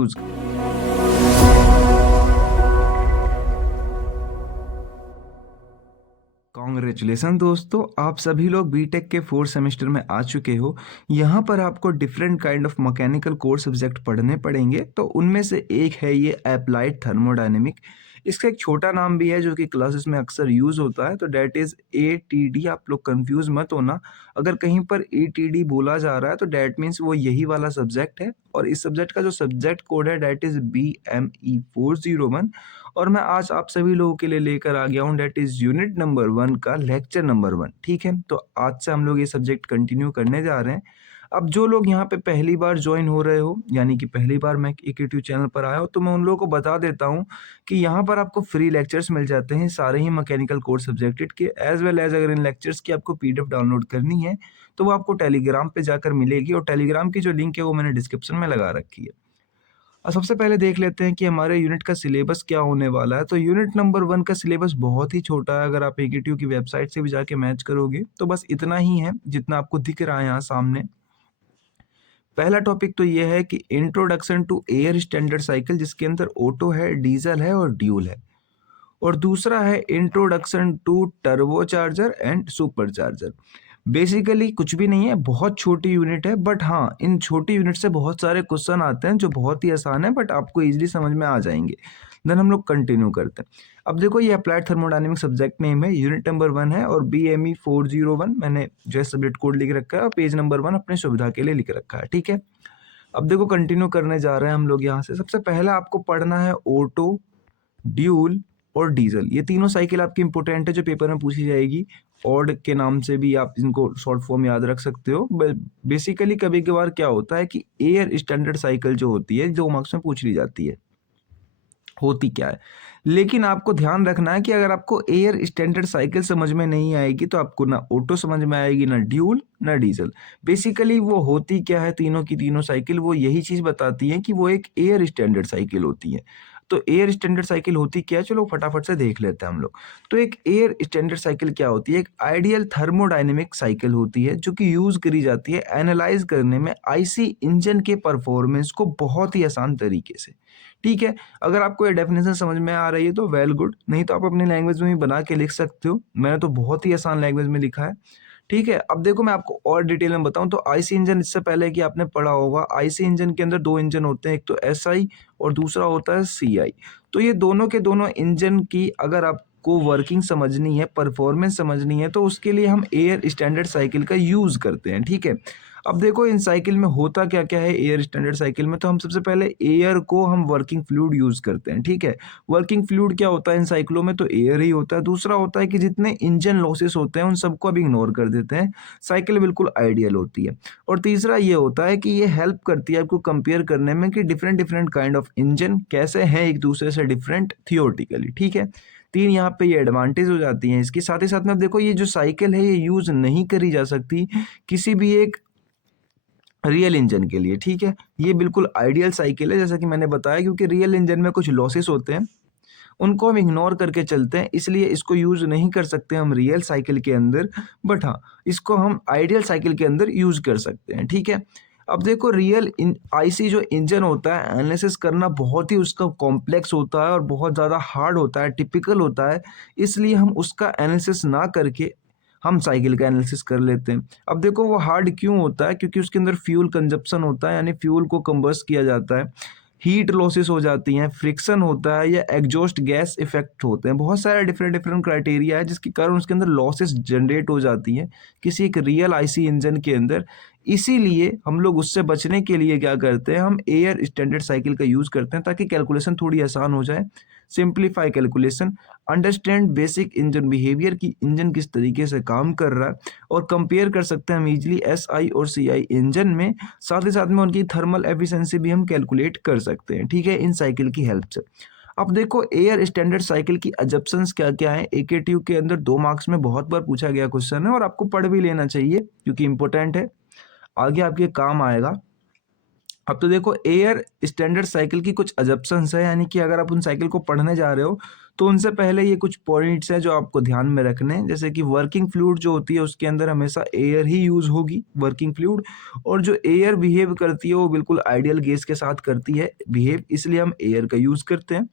Use. Congratulation दोस्तों, आप सभी लोग बीटेक के 4th सेमेस्टर में आ चुके हो। यहाँ पर आपको different kind of mechanical core subject पढ़ने पड़ेंगे। तो उनमें से एक है ये अप्लाइड थर्मोडायनेमिक। इसका एक छोटा नाम भी है जो कि क्लासेस में अक्सर यूज होता है, तो डेट इज ATD। आप लोग कंफ्यूज मत होना, अगर कहीं पर ATD बोला जा रहा है तो डेट मीन्स वो यही वाला सब्जेक्ट है। और इस सब्जेक्ट का जो सब्जेक्ट कोड है डेट इज BME 401। और मैं आज आप सभी लोगों के लिए लेकर आ गया हूँ डेट इज यूनिट नंबर 1 का लेक्चर नंबर 1। ठीक है, तो आज से हम लोग ये सब्जेक्ट कंटिन्यू करने जा रहे हैं। अब जो लोग यहाँ पे पहली बार ज्वाइन हो रहे हो, यानी कि पहली बार मैं एक यूट्यूब चैनल पर आया हो, तो मैं उन लोगों को बता देता हूँ कि यहाँ पर आपको फ्री लेक्चर्स मिल जाते हैं सारे ही मैकेनिकल कोर सब्जेक्टेड के, एज वेल एज अगर इन लेक्चर्स की आपको PDF डाउनलोड करनी है तो वो आपको टेलीग्राम पे जाकर मिलेगी, और टेलीग्राम की जो लिंक है वो मैंने डिस्क्रिप्शन में लगा रखी है। और सबसे पहले देख लेते हैं कि हमारे यूनिट का सिलेबस क्या होने वाला है। तो यूनिट नंबर 1 का सिलेबस बहुत ही छोटा है, अगर आप AKTU की वेबसाइट से भी जाके मैच करोगे तो बस इतना ही है जितना आपको दिख रहा है यहाँ सामने। पहला टॉपिक तो ये है कि introduction to air standard cycle, जिसके अंदर ऑटो है, डीजल है और ड्यूल है। और दूसरा है introduction to turbocharger and supercharger. Basically कुछ भी नहीं है, बहुत छोटी यूनिट है, बट हाँ इन छोटी यूनिट से बहुत सारे क्वेश्चन आते हैं जो बहुत ही आसान है, बट आपको इजीली समझ में आ जाएंगे। देन हम लोग कंटिन्यू करते हैं। अब देखो, ये अप्लाइड थर्मोडायनेमिक सब्जेक्ट नेम है, यूनिट नंबर 1 है और BME 401 मैंने जो है सब्जेक्ट कोड लिख रखा है, और पेज नंबर 1 अपनी सुविधा के लिए लिख रखा है। ठीक है, अब देखो कंटिन्यू करने जा रहे हैं हम लोग। यहाँ से सबसे पहला आपको पढ़ना है ऑटो, ड्यूल और डीजल। ये तीनों साइकिल आपकी इंपॉर्टेंट है, जो पेपर में पूछी जाएगी। ऑड के नाम से भी आप इनको शॉर्ट फॉर्म याद रख सकते हो। बेसिकली कभी कभार क्या होता है कि एयर स्टैंडर्ड साइकिल जो होती है 2 मार्क्स में पूछ ली जाती है, होती क्या है। लेकिन आपको ध्यान रखना है कि अगर आपको एयर स्टैंडर्ड साइकिल समझ में नहीं आएगी तो आपको ना ऑटो समझ में आएगी, ना ड्यूल, ना डीजल। बेसिकली वो होती क्या है, तीनों की तीनों साइकिल वो यही चीज बताती है कि वो एक एयर स्टैंडर्ड साइकिल होती है। तो एयर स्टैंडर्ड साइकिल होती क्या है, चलो फटाफट से देख लेते हैं हम लोग। तो एक एयर स्टैंडर्ड साइकिल क्या होती है, एक आइडियल थर्मोडायनेमिक साइकिल होती है जो कि यूज करी जाती है एनालाइज करने में आईसी इंजन के परफॉर्मेंस को बहुत ही आसान तरीके से। ठीक है, अगर आपको ये डेफिनेशन समझ में आ रही है तो वेल गुड, नहीं तो आप अपनी लैंग्वेज में भी बना के लिख सकते हो। मैंने तो बहुत ही आसान लैंग्वेज में लिखा है। ठीक है, अब देखो मैं आपको और डिटेल में बताऊं तो आईसी इंजन, इससे पहले कि आपने पढ़ा होगा, आईसी इंजन के अंदर 2 इंजन होते हैं, एक तो एसआई और दूसरा होता है सीआई। तो ये दोनों के दोनों इंजन की अगर आपको वर्किंग समझनी है, परफॉर्मेंस समझनी है, तो उसके लिए हम एयर स्टैंडर्ड साइकिल का यूज करते हैं। ठीक है, अब देखो इन साइकिल में होता क्या क्या है एयर स्टैंडर्ड साइकिल में। तो हम सबसे पहले एयर को हम वर्किंग फ्लूइड यूज करते हैं। ठीक है, वर्किंग फ्लूइड क्या होता है इन साइकिलों में, तो एयर ही होता है। दूसरा होता है कि जितने इंजन लॉसेस होते हैं उन सबको अब इग्नोर कर देते हैं, साइकिल बिल्कुल आइडियल होती है। और तीसरा ये होता है कि ये हेल्प करती है आपको कंपेयर करने में कि different different kind of engine कैसे हैं एक दूसरे से डिफरेंट थियोरटिकली। ठीक है, 3 यहाँ पे ये एडवांटेज हो जाती हैं इसकी। साथ ही साथ में अब देखो, ये जो साइकिल है ये यूज नहीं करी जा सकती किसी भी एक रियल इंजन के लिए। ठीक है, ये बिल्कुल आइडियल साइकिल है जैसा कि मैंने बताया, क्योंकि रियल इंजन में कुछ लॉसेस होते हैं, उनको हम इग्नोर करके चलते हैं, इसलिए इसको यूज नहीं कर सकते हम रियल साइकिल के अंदर। बट हाँ, इसको हम आइडियल साइकिल के अंदर यूज कर सकते हैं। ठीक है, अब देखो रियल आईसी जो इंजन होता है, एनालिसिस करना बहुत ही उसका कॉम्प्लेक्स होता है और बहुत ज़्यादा हार्ड होता है, टिपिकल होता है। इसलिए हम उसका एनालिसिस ना करके हम साइकिल का एनालिसिस कर लेते हैं। अब देखो वो हार्ड क्यों होता है, क्योंकि उसके अंदर फ्यूल कंजप्शन होता है, यानी फ्यूल को कंबस्ट किया जाता है, हीट लॉसेस हो जाती हैं, फ्रिक्शन होता है, या एग्जॉस्ट गैस इफेक्ट होते हैं। बहुत सारे डिफरेंट डिफरेंट क्राइटेरिया है जिसके कारण उसके अंदर लॉसेस जनरेट हो जाती हैं किसी एक रियल आईसी इंजन के अंदर। इसीलिए हम लोग उससे बचने के लिए क्या करते हैं, हम एयर स्टैंडर्ड साइकिल का यूज करते हैं ताकि कैलकुलेशन थोड़ी आसान हो जाए। Simplify calculation, understand basic engine behaviour की इंजन किस तरीके से काम कर रहा है, और कंपेयर कर सकते हैं हम इजीली एसआई और सीआई इंजन में। साथ ही साथ में उनकी थर्मल एफिशिएंसी भी हम कैलकुलेट कर सकते हैं। ठीक है, इन साइकिल की हेल्प से। अब देखो एयर स्टैंडर्ड साइकिल की अजम्पशंस क्या क्या है। AKTU के अंदर 2 मार्क्स में बहुत बार पूछा गया क्वेश्चन है, और आपको पढ़ भी लेना चाहिए क्योंकि इंपॉर्टेंट है, आगे आपके काम आएगा। अब तो देखो एयर स्टैंडर्ड साइकिल की कुछ अजम्पशंस है, यानी कि अगर आप उन साइकिल को पढ़ने जा रहे हो तो उनसे पहले ये कुछ पॉइंट्स हैं जो आपको ध्यान में रखने हैं। जैसे कि वर्किंग फ्लूइड जो होती है उसके अंदर हमेशा एयर ही यूज होगी, वर्किंग फ्लूइड। और जो एयर बिहेव करती है वो बिल्कुल आइडियल गैस के साथ करती है बिहेव, इसलिए हम एयर का यूज करते हैं।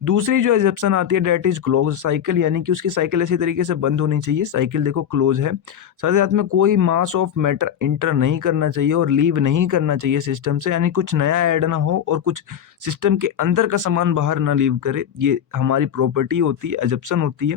दूसरी जो एग्जेप्शन आती है डेट इज क्लोज साइकिल, यानी कि उसकी साइकिल ऐसी तरीके से बंद होनी चाहिए, साइकिल देखो क्लोज है, साथ ही साथ में कोई मास ऑफ मैटर इंटर नहीं करना चाहिए और लीव नहीं करना चाहिए सिस्टम से, यानी कुछ नया ऐड ना हो और कुछ सिस्टम के अंदर का सामान बाहर ना लीव करे। ये हमारी प्रॉपर्टी होती है, एजप्शन होती है।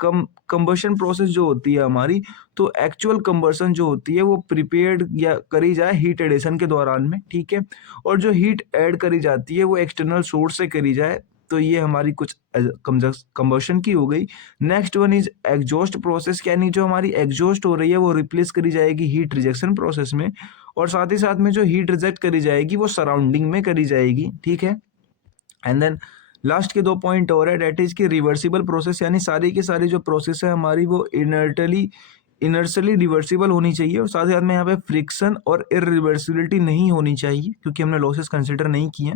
कंबशन प्रोसेस जो होती है हमारी, तो एक्चुअल कंबशन जो होती है वो प्रिपेयर्ड या करी जाए हीट एडिशन के दौरान में, ठीक है। और जो हीट ऐड करी जाती है वो एक्सटर्नल सोर्स से करी जाए, तो ये हमारी कुछ कंबशन की हो गई। Next one is exhaust process, यानी जो हमारी एग्जॉस्ट हो रही है वो रिप्लेस करी जाएगी हीट रिजेक्शन प्रोसेस में, और साथ ही साथ में जो हीट रिजेक्ट करी जाएगी वो सराउंडिंग में करी जाएगी, ठीक है। एंड देन लास्ट के 2 पॉइंट और है, डेट इज की रिवर्सिबल प्रोसेस, यानी सारी की सारी जो प्रोसेस है हमारी वो इनर्शियली रिवर्सिबल होनी चाहिए, और साथ ही साथ में यहाँ पे फ्रिक्शन और इरिवर्सिबिलिटी नहीं होनी चाहिए क्योंकि हमने लॉसेस कंसिडर नहीं किए।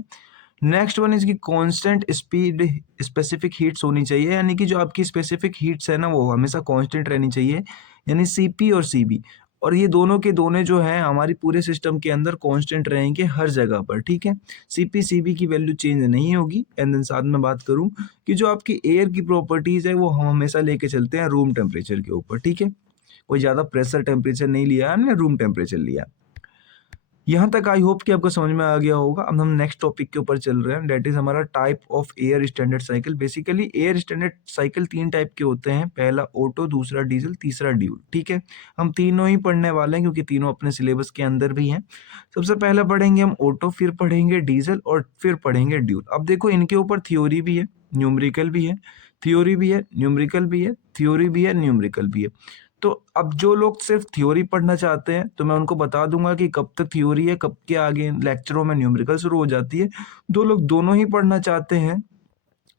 नेक्स्ट वन इसकी कांस्टेंट स्पीड स्पेसिफिक हीट्स होनी चाहिए, यानी कि जो आपकी स्पेसिफिक हीट्स है ना वो हमेशा कांस्टेंट रहनी चाहिए, यानी सीपी और सीबी। और ये दोनों के दोनों जो हैं हमारी पूरे सिस्टम के अंदर कांस्टेंट रहेंगे हर जगह पर, ठीक है। सीपी सीबी की वैल्यू चेंज नहीं होगी। एंड देन साथ में बात करूं कि जो आपकी एयर की प्रॉपर्टीज है वो हम हमेशा लेके चलते हैं रूम टेम्परेचर के ऊपर, ठीक है। कोई ज़्यादा प्रेशर टेम्परेचर नहीं लिया हमने, रूम टेम्परेचर लिया। यहाँ तक आई होप कि आपको समझ में आ गया होगा। अब हम नेक्स्ट टॉपिक के ऊपर चल रहे हैं, डेट इज हमारा type of air standard cycle. Basically air standard cycle 3 type के होते हैं, पहला ऑटो, दूसरा डीजल, तीसरा ड्यूल, ठीक है। हम तीनों ही पढ़ने वाले हैं क्योंकि तीनों अपने सिलेबस के अंदर भी हैं। सबसे पहले पढ़ेंगे हम ऑटो, फिर पढ़ेंगे डीजल और फिर पढ़ेंगे ड्यूल। अब देखो इनके ऊपर थ्योरी भी है, न्यूमेरिकल भी है, थ्योरी भी है, न्यूमेरिकल भी है, थ्योरी भी है, न्यूमेरिकल भी है। तो अब जो लोग सिर्फ थ्योरी पढ़ना चाहते हैं तो मैं उनको बता दूंगा कि कब तक थ्योरी है, कब के आगे लेक्चरों में न्यूमेरिकल शुरू हो जाती है। दो लोग दोनों ही पढ़ना चाहते हैं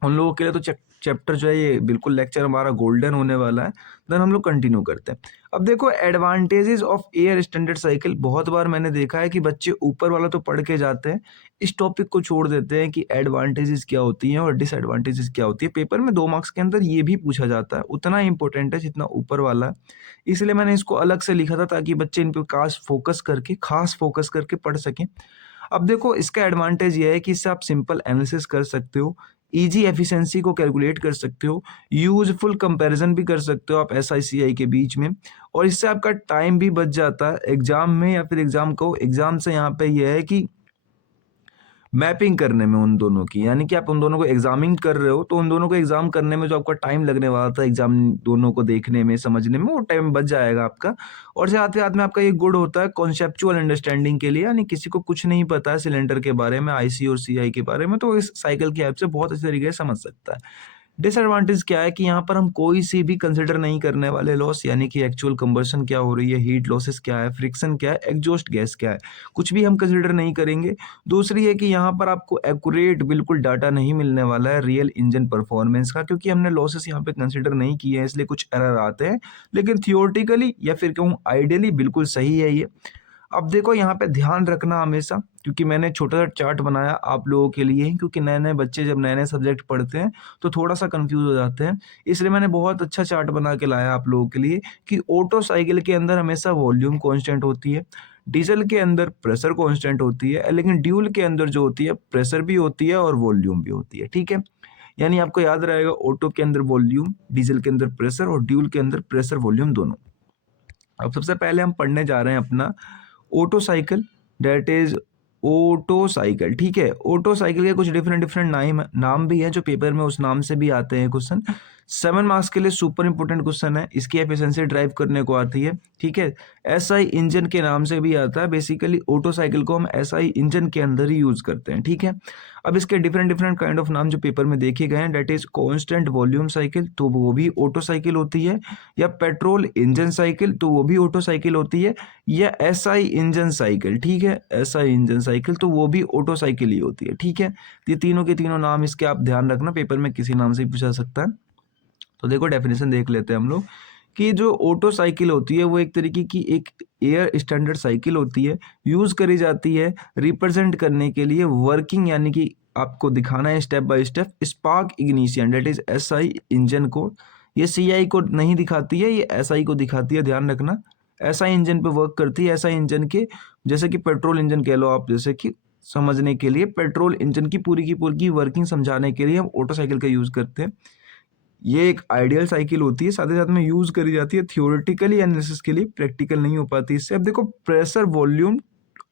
उन लोगों के लिए तो चैप्टर जो है ये बिल्कुल लेक्चर हमारा गोल्डन होने वाला है। देन हम लोग कंटिन्यू करते हैं। अब देखो advantages of air standard cycle, बहुत बार मैंने देखा है कि बच्चे ऊपर वाला तो पढ़ के जाते हैं, इस टॉपिक को छोड़ देते हैं कि एडवांटेजेस क्या होती हैं और डिसएडवांटेजेस क्या होती है। पेपर में 2 मार्क्स के अंदर ये भी पूछा जाता है, उतना इंपॉर्टेंट है जितना ऊपर वाला है। इसलिए मैंने इसको अलग से लिखा था ताकि बच्चे इन पे खास फोकस करके पढ़ सकें। अब देखो इसका एडवांटेज ये है कि इससे आप सिंपल एनालिसिस कर सकते हो, ईजी एफिशिएंसी को कैलकुलेट कर सकते हो, यूजफुल कंपैरिजन भी कर सकते हो आप एसआईसीआई के बीच में, और इससे आपका टाइम भी बच जाता है एग्जाम में, या फिर एग्जाम से यहाँ पे ये है कि मैपिंग करने में उन दोनों की, यानी कि आप उन दोनों को एग्जामिंग कर रहे हो तो उन दोनों को एग्जाम करने में जो आपका टाइम लगने वाला था एग्जाम दोनों को देखने में समझने में, वो टाइम बच जाएगा आपका। और साथ ही साथ में आपका ये गुड होता है कॉन्सेप्चुअल अंडरस्टैंडिंग के लिए, यानी किसी को कुछ नहीं पता है सिलेंडर के बारे में, आईसी और सीआई के बारे में, तो इस साइकिल की हेल्प से बहुत अच्छे तरीके से समझ सकता है। डिसएडवांटेज क्या है कि यहाँ पर हम कोई सी भी कंसिडर नहीं करने वाले लॉस, यानी कि एक्चुअल कंबशन क्या हो रही है, हीट लॉसेस क्या है, फ्रिक्शन क्या है, एग्जॉस्ट गैस क्या है, कुछ भी हम कंसिडर नहीं करेंगे। दूसरी है कि यहाँ पर आपको एक्यूरेट बिल्कुल डाटा नहीं मिलने वाला है रियल इंजन परफॉर्मेंस का, क्योंकि हमने लॉसेस यहाँ पे कंसिडर नहीं किए हैं इसलिए कुछ एरर आते हैं, लेकिन थियोरटिकली या फिर कहूँ आइडियली बिल्कुल सही है ये। अब देखो यहाँ पे ध्यान रखना हमेशा, क्योंकि मैंने छोटा सा चार्ट बनाया आप लोगों के लिए ही, क्योंकि नए नए बच्चे जब नए नए सब्जेक्ट पढ़ते हैं तो थोड़ा सा कंफ्यूज हो जाते हैं, इसलिए मैंने बहुत अच्छा चार्ट बना के लाया आप लोगों के लिए कि ऑटो साइकिल के अंदर हमेशा वॉल्यूम कांस्टेंट होती है, डीजल के अंदर प्रेशर कांस्टेंट होती है, लेकिन ड्यूल के अंदर जो होती है प्रेशर भी होती है और वॉल्यूम भी होती है, ठीक है। यानी आपको याद रहेगा ऑटो के अंदर वॉल्यूम, डीजल के अंदर प्रेशर और ड्यूल के अंदर प्रेशर वॉल्यूम दोनों। अब सबसे पहले हम पढ़ने जा रहे हैं अपना Otto cycle, that is Otto cycle, ठीक है। ऑटो साइकिल के कुछ डिफरेंट डिफरेंट नाम भी हैं जो पेपर में उस नाम से भी आते हैं क्वेश्चन। 7 मार्क्स के लिए सुपर इंपोर्टेंट क्वेश्चन है, इसकी एफिशिएंसी ड्राइव करने को आती है, ठीक है। एसआई इंजन के नाम से भी आता है, बेसिकली ऑटो साइकिल को हम एसआई इंजन के अंदर ही यूज करते हैं, ठीक है। अब इसके डिफरेंट डिफरेंट काइंड ऑफ नाम जो पेपर में देखे गए हैं, that is constant volume cycle, तो वो भी ऑटो साइकिल होती है, या पेट्रोल इंजन साइकिल, तो वो भी ऑटो साइकिल होती है, या एसआई इंजन साइकिल, ठीक है, एसआई इंजन साइकिल, तो वो भी ऑटो साइकिल ही होती है, ठीक है। ये तीनों के तीनों नाम इसके आप ध्यान रखना, पेपर में किसी नाम से ही पूछा सकता है। तो देखो डेफिनेशन देख लेते हैं हम लोग कि जो ऑटो साइकिल होती है वो एक तरीके की एक एयर स्टैंडर्ड साइकिल होती है, यूज़ करी जाती है रिप्रेजेंट करने के लिए वर्किंग, यानी कि आपको दिखाना है step by step spark ignition, that is SI engine को। ये सीआई को नहीं दिखाती है, ये एसआई को दिखाती है, ध्यान रखना। एसआई इंजन पे वर्क करती है। एसआई इंजन के जैसे कि पेट्रोल इंजन कह लो आप, जैसे कि समझने के लिए पेट्रोल इंजन की पूरी वर्किंग समझाने के लिए हम ऑटो साइकिल का यूज़ करते हैं। ये एक आइडियल साइकिल होती है, साथ ही साथ में यूज़ करी जाती है थियोरेटिकली एनालिसिस के लिए, प्रैक्टिकल नहीं हो पाती इससे। अब देखो प्रेशर, वॉल्यूम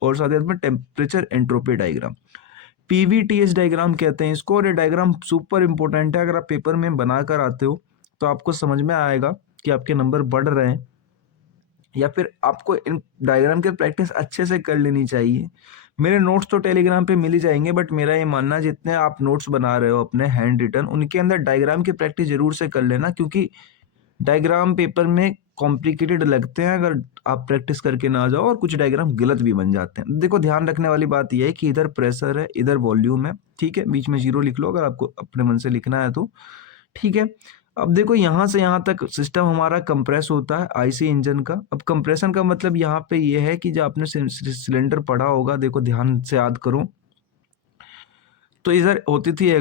और साथ ही साथ में टेम्परेचर एंट्रोपी डायग्राम, पीवीटीएस डायग्राम कहते हैं इसको। और ये डायग्राम सुपर इंपॉर्टेंट है, अगर आप पेपर में बनाकर आते हो तो आपको समझ में आएगा कि आपके नंबर बढ़ रहे हैं, या फिर आपको इन डायग्राम की प्रैक्टिस अच्छे से कर लेनी चाहिए। मेरे नोट्स तो टेलीग्राम पे मिल ही जाएंगे, बट मेरा ये मानना जितने आप नोट्स बना रहे हो अपने हैंड रिटन, उनके अंदर डायग्राम की प्रैक्टिस जरूर से कर लेना, क्योंकि डायग्राम पेपर में कॉम्प्लिकेटेड लगते हैं अगर आप प्रैक्टिस करके ना जाओ, और कुछ डायग्राम गलत भी बन जाते हैं। देखो ध्यान रखने वाली बात यह है कि इधर प्रेशर है, इधर वॉल्यूम है, ठीक है, बीच में जीरो लिख लो अगर आपको अपने मन से लिखना है तो, ठीक है। अब देखो यहाँ से यहाँ तक सिस्टम हमारा कंप्रेस होता है आईसी इंजन का। अब कंप्रेशन का मतलब यहाँ पे ये है कि जो आपने सिलेंडर पढ़ा होगा, देखो ध्यान से याद करो, तो इधर होती थी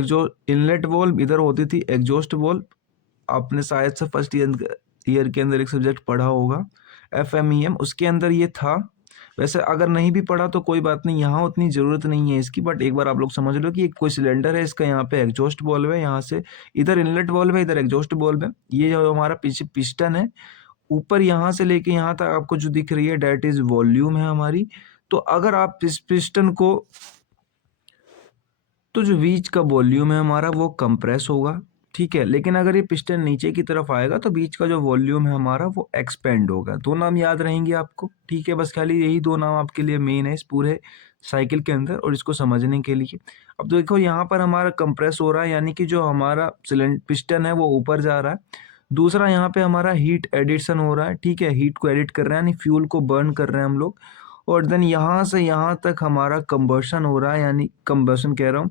इनलेट वॉल्व, इधर होती थी एग्जॉस्ट वॉल्व। आपने शायद से फर्स्ट ईयर के अंदर एक सब्जेक्ट पढ़ा होगा एफएमईएम, उसके अंदर ये था। वैसे अगर नहीं भी पढ़ा तो कोई बात नहीं, यहाँ उतनी ज़रूरत नहीं है इसकी, बट एक बार आप लोग समझ लो कि कोई सिलेंडर है, इसका यहाँ पे एग्जॉस्ट वॉल्व है, यहाँ से इधर इनलेट वॉल्व है, इधर एग्जॉस्ट वॉल्व है। ये जो हमारा पीछे पिस्टन है, ऊपर यहाँ से लेके यहाँ तक आपको जो दिख रही है डेट इज वॉल्यूम है हमारी। तो अगर आप इस पिस्टन को, तो जो बीच का वॉल्यूम है हमारा वो कंप्रेस होगा, ठीक है। लेकिन अगर ये पिस्टन नीचे की तरफ आएगा तो बीच का जो वॉल्यूम है हमारा वो एक्सपेंड होगा। दो नाम याद रहेंगे आपको, ठीक है, बस खाली यही दो नाम आपके लिए मेन है इस पूरे साइकिल के अंदर और इसको समझने के लिए। अब देखो यहाँ पर हमारा कंप्रेस हो रहा है, यानी कि जो हमारा सिलेंडर पिस्टन है वो ऊपर जा रहा है। दूसरा यहाँ पे हमारा हीट एडिशन हो रहा है, ठीक है, हीट को एडिट कर रहे हैं, यानी फ्यूल को बर्न कर रहे हैं हम लोग। और देन यहाँ से यहाँ तक हमारा कंबर्शन हो रहा है, यानी कंबर्शन कह रहा हूँ,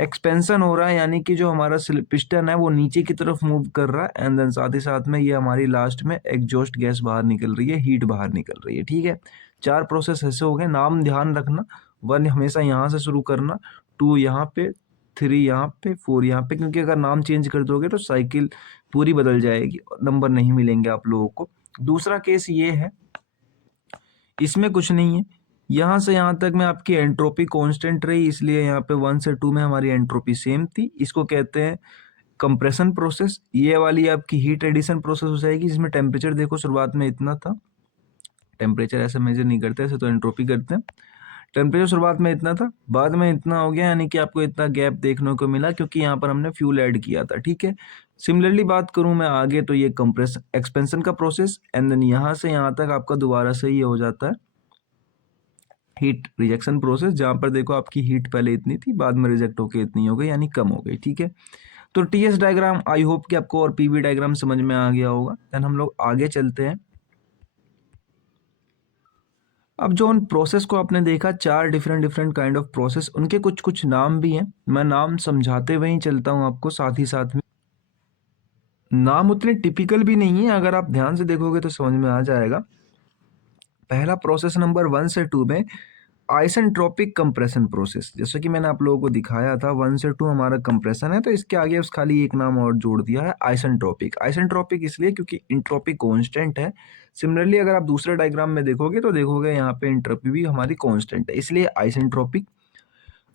एक्सपेंशन हो रहा है, यानी कि जो हमारा पिस्टन है वो नीचे की तरफ मूव कर रहा है। एंड देन साथ ही साथ में ये हमारी लास्ट में एग्जॉस्ट गैस बाहर निकल रही है, हीट बाहर निकल रही है, ठीक है। चार प्रोसेस ऐसे हो गए, नाम ध्यान रखना। 1 हमेशा यहाँ से शुरू करना, 2 यहाँ पे, 3 यहाँ पे, 4 यहाँ पे, क्योंकि अगर नाम चेंज कर दोगे तो साइकिल पूरी बदल जाएगी और नंबर नहीं मिलेंगे आप लोगों को। दूसरा केस ये है, इसमें कुछ नहीं है, यहाँ से यहाँ तक में आपकी एंट्रोपी कांस्टेंट रही, इसलिए यहाँ पे 1 से 2 में हमारी एंट्रोपी सेम थी। इसको कहते हैं कंप्रेशन प्रोसेस। ये वाली आपकी हीट एडिशन प्रोसेस हो जाएगी, जिसमें टेम्परेचर देखो शुरुआत में इतना था, टेम्परेचर ऐसे मेजर नहीं करते, ऐसे तो एंट्रोपी करते हैं। टेम्परेचर शुरुआत में इतना था, बाद में इतना हो गया, यानी कि आपको इतना गैप देखने को मिला क्योंकि यहाँ पर हमने फ्यूल ऐड किया था, ठीक है। सिमिलरली बात करूँ मैं आगे, तो ये कंप्रेशन एक्सपेंशन का प्रोसेस, एंड देन यहाँ से यहाँ तक आपका दोबारा से ये हो जाता है हीट रिजेक्शन प्रोसेस, जहाँ पर देखो आपकी हीट पहले इतनी थी, बाद में रिजेक्ट होकर इतनी हो गई, यानी कम हो गई, ठीक है। तो टीएस डायग्राम आई होप कि आपको और पीवी डायग्राम समझ में आ गया होगा। देन हम लोग आगे चलते हैं। अब जो उन प्रोसेस को आपने देखा, 4 डिफरेंट काइंड ऑफ प्रोसेस, उनके कुछ कुछ नाम भी हैं, मैं नाम समझाते हुए ही चलता हूँ आपको, साथ ही साथ में नाम उतने टिपिकल भी नहीं है, अगर आप ध्यान से देखोगे तो समझ में आ जाएगा। पहला प्रोसेस नंबर 1 से 2 में आइसेंट्रोपिक कंप्रेशन प्रोसेस, जैसे कि मैंने आप लोगों को दिखाया था 1 से 2 हमारा कंप्रेशन है, तो इसके आगे उस खाली एक नाम और जोड़ दिया है आइसेंट्रोपिक। आइसेंट्रोपिक इसलिए क्योंकि इंट्रोपी कांस्टेंट है। सिमिलरली अगर आप दूसरे डायग्राम में देखोगे तो देखोगे यहाँ पे इंट्रोपी भी हमारी कांस्टेंट है, इसलिए आइसेंट्रोपिक।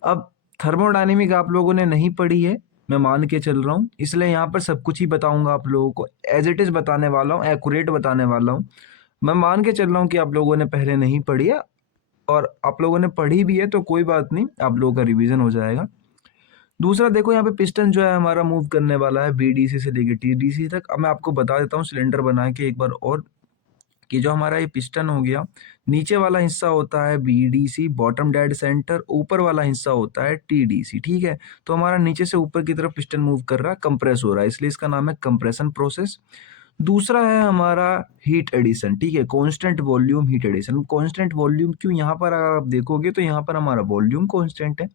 अब थर्मोडायनेमिक आप लोगों ने नहीं पढ़ी है, मैं मान के चल रहा हूँ, इसलिए यहाँ पर सब कुछ ही बताऊंगा आप लोगों को, एज इट इज बताने वाला हूँ, एक्यूरेट बताने वाला हूँ। मैं मान के चल रहा हूँ कि आप लोगों ने पहले नहीं पढ़ी है, और आप लोगों ने पढ़ी भी है तो कोई बात नहीं, आप लोगों का रिवीजन हो जाएगा। दूसरा देखो यहाँ पे पिस्टन जो है हमारा मूव करने वाला है बीडीसी से लेके टीडीसी तक। अब मैं आपको बता देता हूँ सिलेंडर बना के एक बार और, कि जो हमारा ये पिस्टन हो गया, नीचे वाला हिस्सा होता है बीडीसी बॉटम डेड सेंटर, ऊपर वाला हिस्सा होता है टीडीसी, ठीक है। तो हमारा नीचे से ऊपर की तरफ पिस्टन मूव कर रहा है, कंप्रेस हो रहा है, इसलिए इसका नाम है कंप्रेशन प्रोसेस। दूसरा है हमारा हीट एडिशन, ठीक है, constant volume heat addition. Constant volume क्यों, यहाँ पर अगर आप देखोगे तो यहाँ पर हमारा वॉल्यूम कांस्टेंट है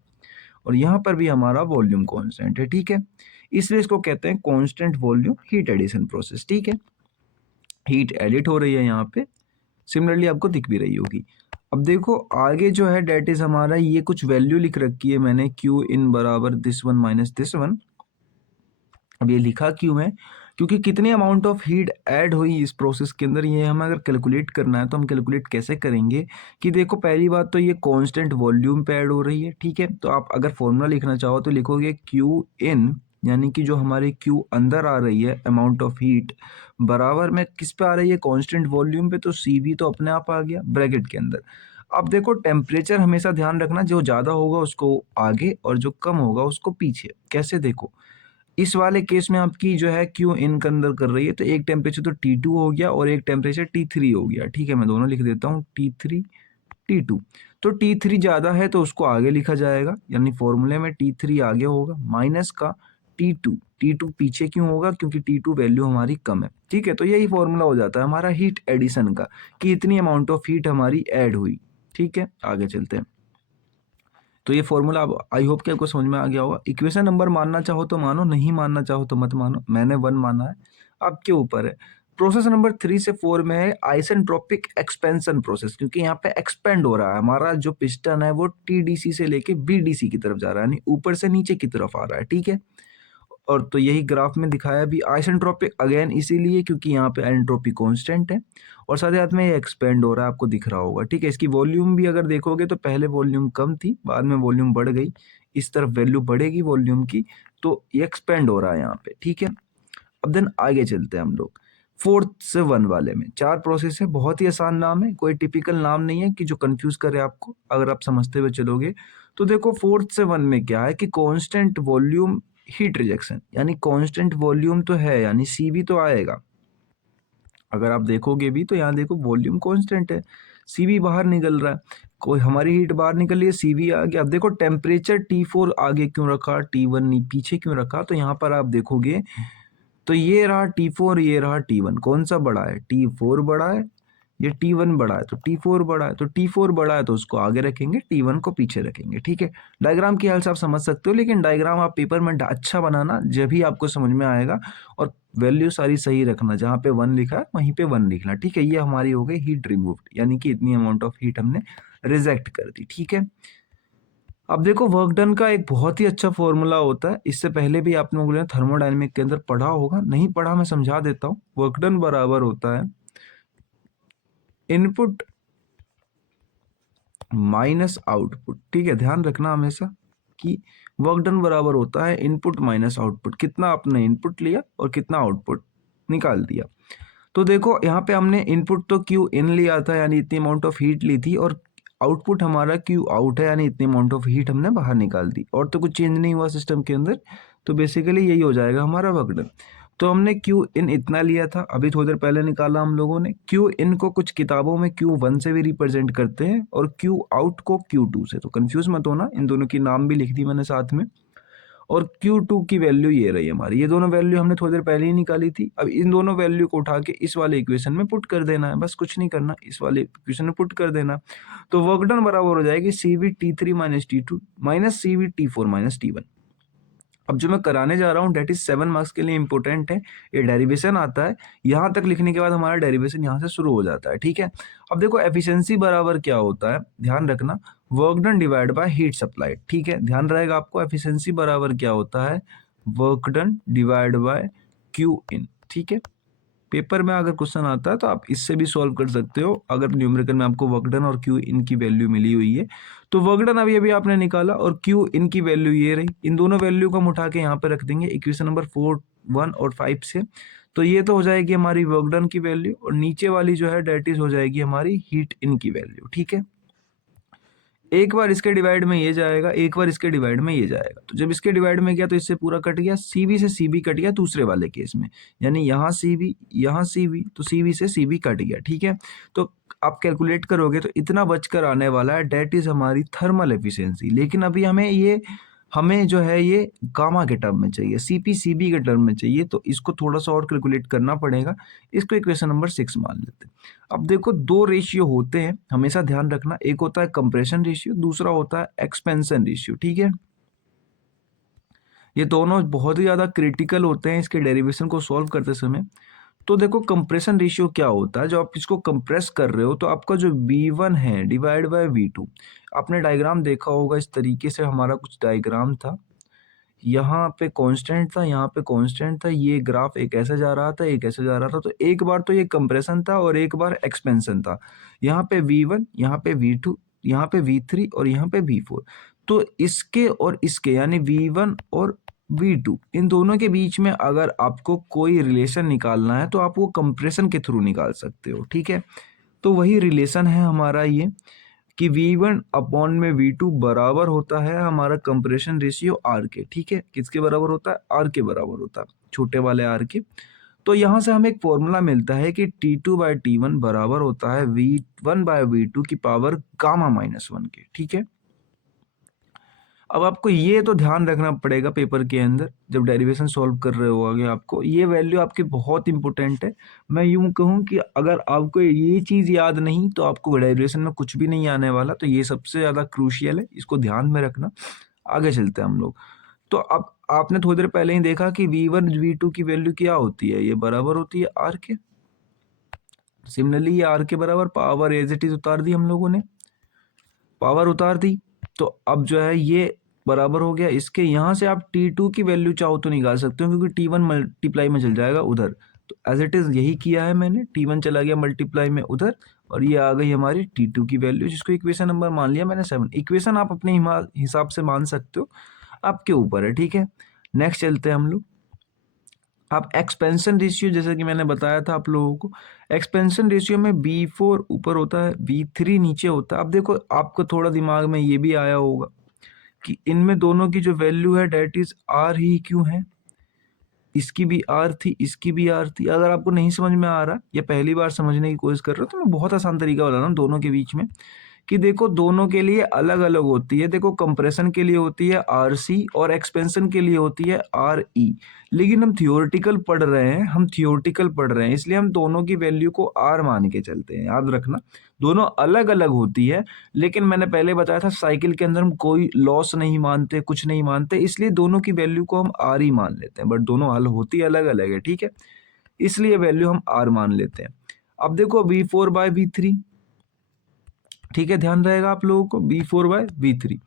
और यहाँ पर भी हमारा वॉल्यूम कांस्टेंट है, ठीक है, इसलिए इसको कहते हैं constant volume heat addition process, ठीक है। हीट एडिट हो रही है यहाँ पे, सिमिलरली आपको दिख भी रही होगी। अब देखो आगे जो है डेट इज हमारा ये कुछ वैल्यू लिख रखी है मैंने, क्यू इन बराबर this one minus this one. अब ये लिखा क्यों है, क्योंकि कितनी अमाउंट ऑफ हीट ऐड हुई इस प्रोसेस के अंदर, ये हमें अगर कैलकुलेट करना है तो हम कैलकुलेट कैसे करेंगे कि देखो पहली बात तो ये कांस्टेंट वॉल्यूम पे ऐड हो रही है, ठीक है। तो आप अगर फॉर्मूला लिखना चाहो तो लिखोगे क्यू इन, यानी कि जो हमारी क्यू अंदर आ रही है अमाउंट ऑफ हीट, बराबर में किस पे आ रही है, कांस्टेंट वॉल्यूम पे, तो सी वी तो अपने आप आ गया ब्रैकेट के अंदर। अब देखो टेम्परेचर हमेशा ध्यान रखना, जो ज़्यादा होगा उसको आगे और जो कम होगा उसको पीछे। कैसे, देखो इस वाले केस में आपकी जो है क्यू इन के अंदर कर रही है, तो एक टेम्परेचर तो T2 हो गया और एक टेम्परेचर T3 हो गया, ठीक है। मैं दोनों लिख देता हूँ, T3 T2। तो T3 ज़्यादा है तो उसको आगे लिखा जाएगा, यानी फॉर्मूले में T3 आगे होगा माइनस का T2। T2 पीछे क्यों होगा, क्योंकि T2 वैल्यू हमारी कम है, ठीक है। तो यही फॉर्मूला हो जाता है हमारा हीट एडिशन का, कि इतनी अमाउंट ऑफ हीट हमारी ऐड हुई, ठीक है। आगे चलते हैं। तो ये फॉर्मूला अब आई होप कि आपको समझ में आ गया होगा। इक्वेशन नंबर मानना चाहो तो मानो, नहीं मानना चाहो तो मत मानो, मैंने 1 माना है, आपके ऊपर है। प्रोसेस नंबर 3 से 4 में है आइसेंट्रोपिक एक्सपेंशन प्रोसेस, क्योंकि यहाँ पे एक्सपेंड हो रहा है हमारा जो पिस्टन है वो टीडीसी से लेके बीडीसी की तरफ जा रहा है, यानी ऊपर से नीचे की तरफ आ रहा है, ठीक है। और तो यही ग्राफ में दिखाया भी आइसेंट्रोपिक अगेन इसीलिए क्योंकि यहाँ पे एंट्रोपी कांस्टेंट है और साथ ही साथ में ये एक्सपेंड हो रहा है, आपको दिख रहा होगा, ठीक है। इसकी वॉल्यूम भी अगर देखोगे तो पहले वॉल्यूम कम थी, बाद में वॉल्यूम बढ़ गई, इस तरफ वैल्यू बढ़ेगी वॉल्यूम की, तो ये एक्सपेंड हो रहा है यहाँ पे, ठीक है। अब देन आगे चलते हैं हम लोग 4 से 1 वाले में। 4 प्रोसेस है, बहुत ही आसान नाम है, कोई टिपिकल नाम नहीं है कि जो कंफ्यूज करे आपको, अगर आप समझते हुए चलोगे तो देखो 4 से 1 में क्या है कि कांस्टेंट वॉल्यूम हीट रिजेक्शन, यानी कांस्टेंट वॉल्यूम तो है, यानी सी भी तो आएगा। अगर आप देखोगे भी तो यहाँ देखो वॉल्यूम कांस्टेंट है, सी भी बाहर निकल रहा है, कोई हमारी हीट बाहर निकल रही है, सी भी आ गया। अब देखो टेम्परेचर T4 आगे क्यों रखा, T1 पीछे क्यों रखा, तो यहाँ पर आप देखोगे तो ये रहा T4, ये रहा T1, कौन सा बड़ा है, T4 बड़ा है, ये T1 बड़ा है, तो T4 बड़ा है, तो T4 बड़ा है तो उसको आगे रखेंगे, T1 को पीछे रखेंगे, ठीक है। डायग्राम की हाल से आप समझ सकते हो, लेकिन डायग्राम आप पेपर में अच्छा बनाना, जब भी आपको समझ में आएगा, और वैल्यू सारी सही रखना, जहाँ पे 1 लिखा है वहीं पे 1 लिखना, ठीक है। ये हमारी हो गई हीट रिमूव्ड, यानी कि इतनी अमाउंट ऑफ हीट हमने रिजेक्ट कर दी, ठीक है। अब देखो वर्क डन का एक बहुत ही अच्छा फॉर्मूला होता है, इससे पहले भी आप लोगों ने थर्मोडायनेमिक के अंदर पढ़ा होगा, नहीं पढ़ा मैं समझा देता हूँ। वर्क डन बराबर होता है इनपुट माइनस आउटपुट, ठीक है। ध्यान रखना हमेशा कि वर्क डन बराबर होता है इनपुट माइनस आउटपुट, कितना आपने इनपुट लिया और कितना आउटपुट निकाल दिया। तो देखो यहाँ पे हमने इनपुट तो क्यू इन लिया था, यानी इतनी अमाउंट ऑफ हीट ली थी, और आउटपुट हमारा क्यू आउट है, यानी इतनी अमाउंट ऑफ हीट हमने बाहर निकाल दी, और तो कुछ चेंज नहीं हुआ सिस्टम के अंदर। तो बेसिकली यही हो जाएगा हमारा वर्क डन। तो हमने क्यू इन इतना लिया था, अभी थोड़ी देर पहले निकाला हम लोगों ने। क्यू इन को कुछ किताबों में Q1 से भी रिप्रेजेंट करते हैं और क्यू आउट को Q2 से, तो कंफ्यूज मत होना, इन दोनों की नाम भी लिख दी मैंने साथ में। और Q2 की वैल्यू ये रही हमारी, ये दोनों वैल्यू हमने थोड़ी देर पहले ही निकाली थी। अब इन दोनों वैल्यू को उठा के इस वाले इक्वेशन में पुट कर देना है, बस कुछ नहीं करना, इस वाले इक्वेशन में पुट कर देना। तो वर्क डन बराबर हो जाएगी CV T3 minus T2 minus CV T4 minus T1। अब जो मैं कराने जा रहा हूँ डेट इज 7 मार्क्स के लिए इंपॉर्टेंट है, ये डेरिवेशन आता है, यहाँ तक लिखने के बाद हमारा डेरिवेशन यहाँ से शुरू हो जाता है, ठीक है। अब देखो एफिशिएंसी बराबर क्या होता है, ध्यान रखना, work done divide by heat supply, ठीक है। ध्यान रहेगा आपको, एफिशिएंसी बराबर क्या होता है, work done divide by Q in, ठीक है। पेपर में अगर क्वेश्चन आता है तो आप इससे भी सॉल्व कर सकते हो, अगर न्यूमेरिकल में आपको वर्क डन और क्यू इन की वैल्यू मिली हुई है। तो वर्क डन अभी अभी आपने निकाला और क्यू इन की वैल्यू ये रही, इन दोनों वैल्यू को हम उठा के यहाँ पे रख देंगे इक्वेशन नंबर 4, 1 और 5 से। तो ये तो हो जाएगी हमारी वर्क डन की वैल्यू, और नीचे वाली जो है डेट इज हो जाएगी हमारी हीट इन की वैल्यू, ठीक है। एक बार इसके डिवाइड में ये जाएगा, एक बार इसके डिवाइड में ये जाएगा, तो जब इसके डिवाइड में गया तो इससे पूरा कट गया, सीबी से सीबी कट गया दूसरे वाले केस में, यानी यहाँ सीबी यहाँ सीबी, तो सीबी से सीबी कट गया, ठीक है। तो आप कैलकुलेट करोगे तो इतना बचकर आने वाला है, डेट इज हमारी थर्मल एफिशिएंसी। लेकिन अभी हमें जो है ये गामा के टर्म में चाहिए, सीपी सीबी के टर्म में चाहिए, तो इसको थोड़ा सा और कैलकुलेट करना पड़ेगा। इसको इक्वेशन नंबर 6 मान लेते हैं। अब देखो दो रेशियो होते हैं, हमेशा ध्यान रखना, एक होता है कंप्रेशन रेशियो, दूसरा होता है एक्सपेंशन रेशियो, ठीक है। ये दोनों बहुत ही ज्यादा क्रिटिकल होते हैं इसके डेरिवेशन को सॉल्व करते समय। तो देखो कंप्रेशन रेशियो क्या होता है, जब आप इसको कंप्रेस कर रहे हो तो आपका जो V1 है डिवाइड बाय V2, आपने डायग्राम देखा होगा इस तरीके से हमारा कुछ डायग्राम था, यहाँ पे कांस्टेंट था, यहाँ पे कांस्टेंट था, ये ग्राफ एक ऐसे जा रहा था, एक ऐसे जा रहा था, तो एक बार तो ये कंप्रेशन था और एक बार एक्सपेंशन था। यहाँ पे V1, यहाँ पे V2, यहाँ पे V3 और यहाँ पे V4। तो इसके और इसके यानी V1 और V2 इन दोनों के बीच में अगर आपको कोई रिलेशन निकालना है तो आप वो कंप्रेशन के थ्रू निकाल सकते हो, ठीक है। तो वही रिलेशन है हमारा ये कि V1 अपॉन में V2 बराबर होता है हमारा कंप्रेशन रेशियो R के, ठीक है। किसके बराबर होता है? R के बराबर होता है, छोटे वाले R के। तो यहाँ से हमें एक फॉर्मूला मिलता है कि T2 बाय T1 बराबर होता है V1 बाय V2 की पावर गामा माइनस 1 के, ठीक है। अब आपको ये तो ध्यान रखना पड़ेगा पेपर के अंदर जब डेरिवेशन सॉल्व कर रहे हो आगे, आपको ये वैल्यू आपकी बहुत इंपॉर्टेंट है। मैं यूं कहूं कि अगर आपको ये चीज़ याद नहीं तो आपको डेरिवेशन में कुछ भी नहीं आने वाला, तो ये सबसे ज़्यादा क्रूशियल है, इसको ध्यान में रखना। आगे चलते हैं हम लोग। तो अब आपने थोड़ी देर पहले ही देखा कि V1 V2 की वैल्यू क्या होती है, ये बराबर होती है R के। सिमिलरली ये R के बराबर पावर एज इट इज उतार दी हम लोगों ने, पावर उतार दी। तो अब जो है ये बराबर हो गया इसके, यहाँ से आप T2 की वैल्यू चाहो तो निकाल सकते हो क्योंकि T1 मल्टीप्लाई में चल जाएगा उधर। तो एज इट इज यही किया है मैंने, T1 चला गया मल्टीप्लाई में उधर और ये आ गई हमारी T2 की वैल्यू, जिसको इक्वेशन नंबर मान लिया मैंने 7। इक्वेशन आप अपने हिसाब से मान सकते हो, आपके ऊपर है, ठीक है। नेक्स्ट चलते हैं हम लोग। आप एक्सपेंशन रेशियो जैसे कि मैंने बताया था आप लोगों को, एक्सपेंशन रेशियो में B4 ऊपर होता है, B3 नीचे होता है। अब देखो आपको थोड़ा दिमाग में ये भी आया होगा कि इनमें दोनों की जो वैल्यू है डेट इज R ही क्यों है, इसकी भी R थी, इसकी भी R थी। अगर आपको नहीं समझ में आ रहा या पहली बार समझने की कोशिश कर रहे हो तो मैं बहुत आसान तरीका बता रहा हूँ दोनों के बीच में, कि देखो दोनों के लिए अलग अलग होती है। देखो कंप्रेशन के लिए होती है RC और एक्सपेंशन के लिए होती है RE। लेकिन हम थियोरेटिकल पढ़ रहे हैं, इसलिए हम दोनों की वैल्यू को R मान के चलते हैं। याद रखना दोनों अलग अलग होती है, लेकिन मैंने पहले बताया था साइकिल के अंदर हम कोई लॉस नहीं मानते, कुछ नहीं मानते, इसलिए दोनों की वैल्यू को हम R ही मान लेते हैं। बट दोनों हल होती अलग अलग है, ठीक है, इसलिए वैल्यू हम R मान लेते हैं। अब देखो V4 बाय V3, ठीक है, ध्यान रहेगा आप लोगों को V4 बाय V3।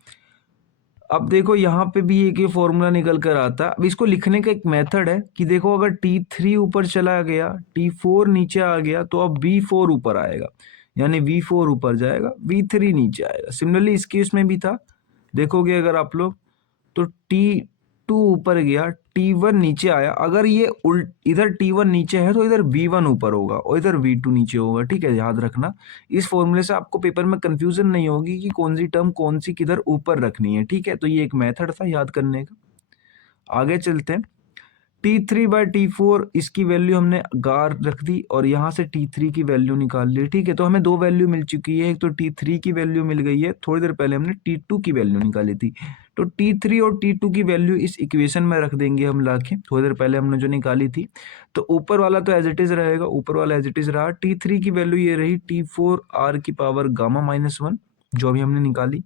अब देखो यहाँ पे भी एक ये फॉर्मूला निकल कर आता है। अब इसको लिखने का एक मेथड है कि देखो अगर T3 ऊपर चला गया, T4 नीचे आ गया, तो अब V4 ऊपर आएगा, यानी V4 ऊपर जाएगा, V3 नीचे आएगा। सिमिलरली इस केस में भी था, देखोगे अगर आप लोग तो T2 ऊपर गया, T1 नीचे आया। अगर ये इधर T1 नीचे है तो इधर V1 ऊपर होगा और इधर V2 नीचे होगा, ठीक है, याद रखना। इस फॉर्मूले से आपको पेपर में कंफ्यूजन नहीं होगी कि कौन सी टर्म कौन सी किधर ऊपर रखनी है, ठीक है। तो ये एक मेथड था याद करने का। आगे चलते हैं। T3 बाय T4 इसकी वैल्यू हमने गार रख दी और यहाँ से T3 की वैल्यू निकाल ली, ठीक है। तो हमें दो वैल्यू मिल चुकी है, एक तो T3 की वैल्यू मिल गई है, थोड़ी देर पहले हमने T2 की वैल्यू निकाली थी। तो T3 और T2 की वैल्यू इस इक्वेशन में रख देंगे हम लाके, थोड़ी देर पहले हमने जो निकाली थी। तो ऊपर वाला तो एज इट इज रहेगा, ऊपर वाला एज इट इज रहा। T3 की वैल्यू ये रही T4 R की पावर गामा माइनस 1 जो अभी हमने निकाली,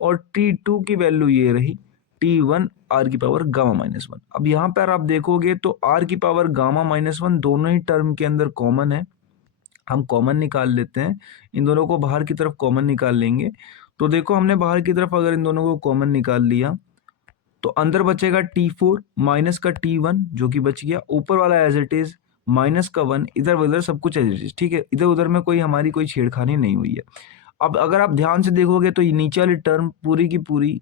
और T2 की वैल्यू ये रही T1 R की पावर गामा माइनस 1। अब यहाँ पर आप देखोगे तो R की पावर गामा माइनस 1 दोनों ही टर्म के अंदर कॉमन है, हम कॉमन निकाल लेते हैं, इन दोनों को बाहर की तरफ कॉमन निकाल लेंगे। तो देखो हमने बाहर की तरफ अगर इन दोनों को कॉमन निकाल लिया तो अंदर बचेगा T4 माइनस का T1 जो कि बच गया, ऊपर वाला एज इट इज माइनस का 1, इधर उधर सब कुछ एज इट इज, ठीक है, इधर उधर में कोई हमारी कोई छेड़खानी नहीं हुई है। अब अगर आप ध्यान से देखोगे तो ये नीचे वाली टर्म पूरी की पूरी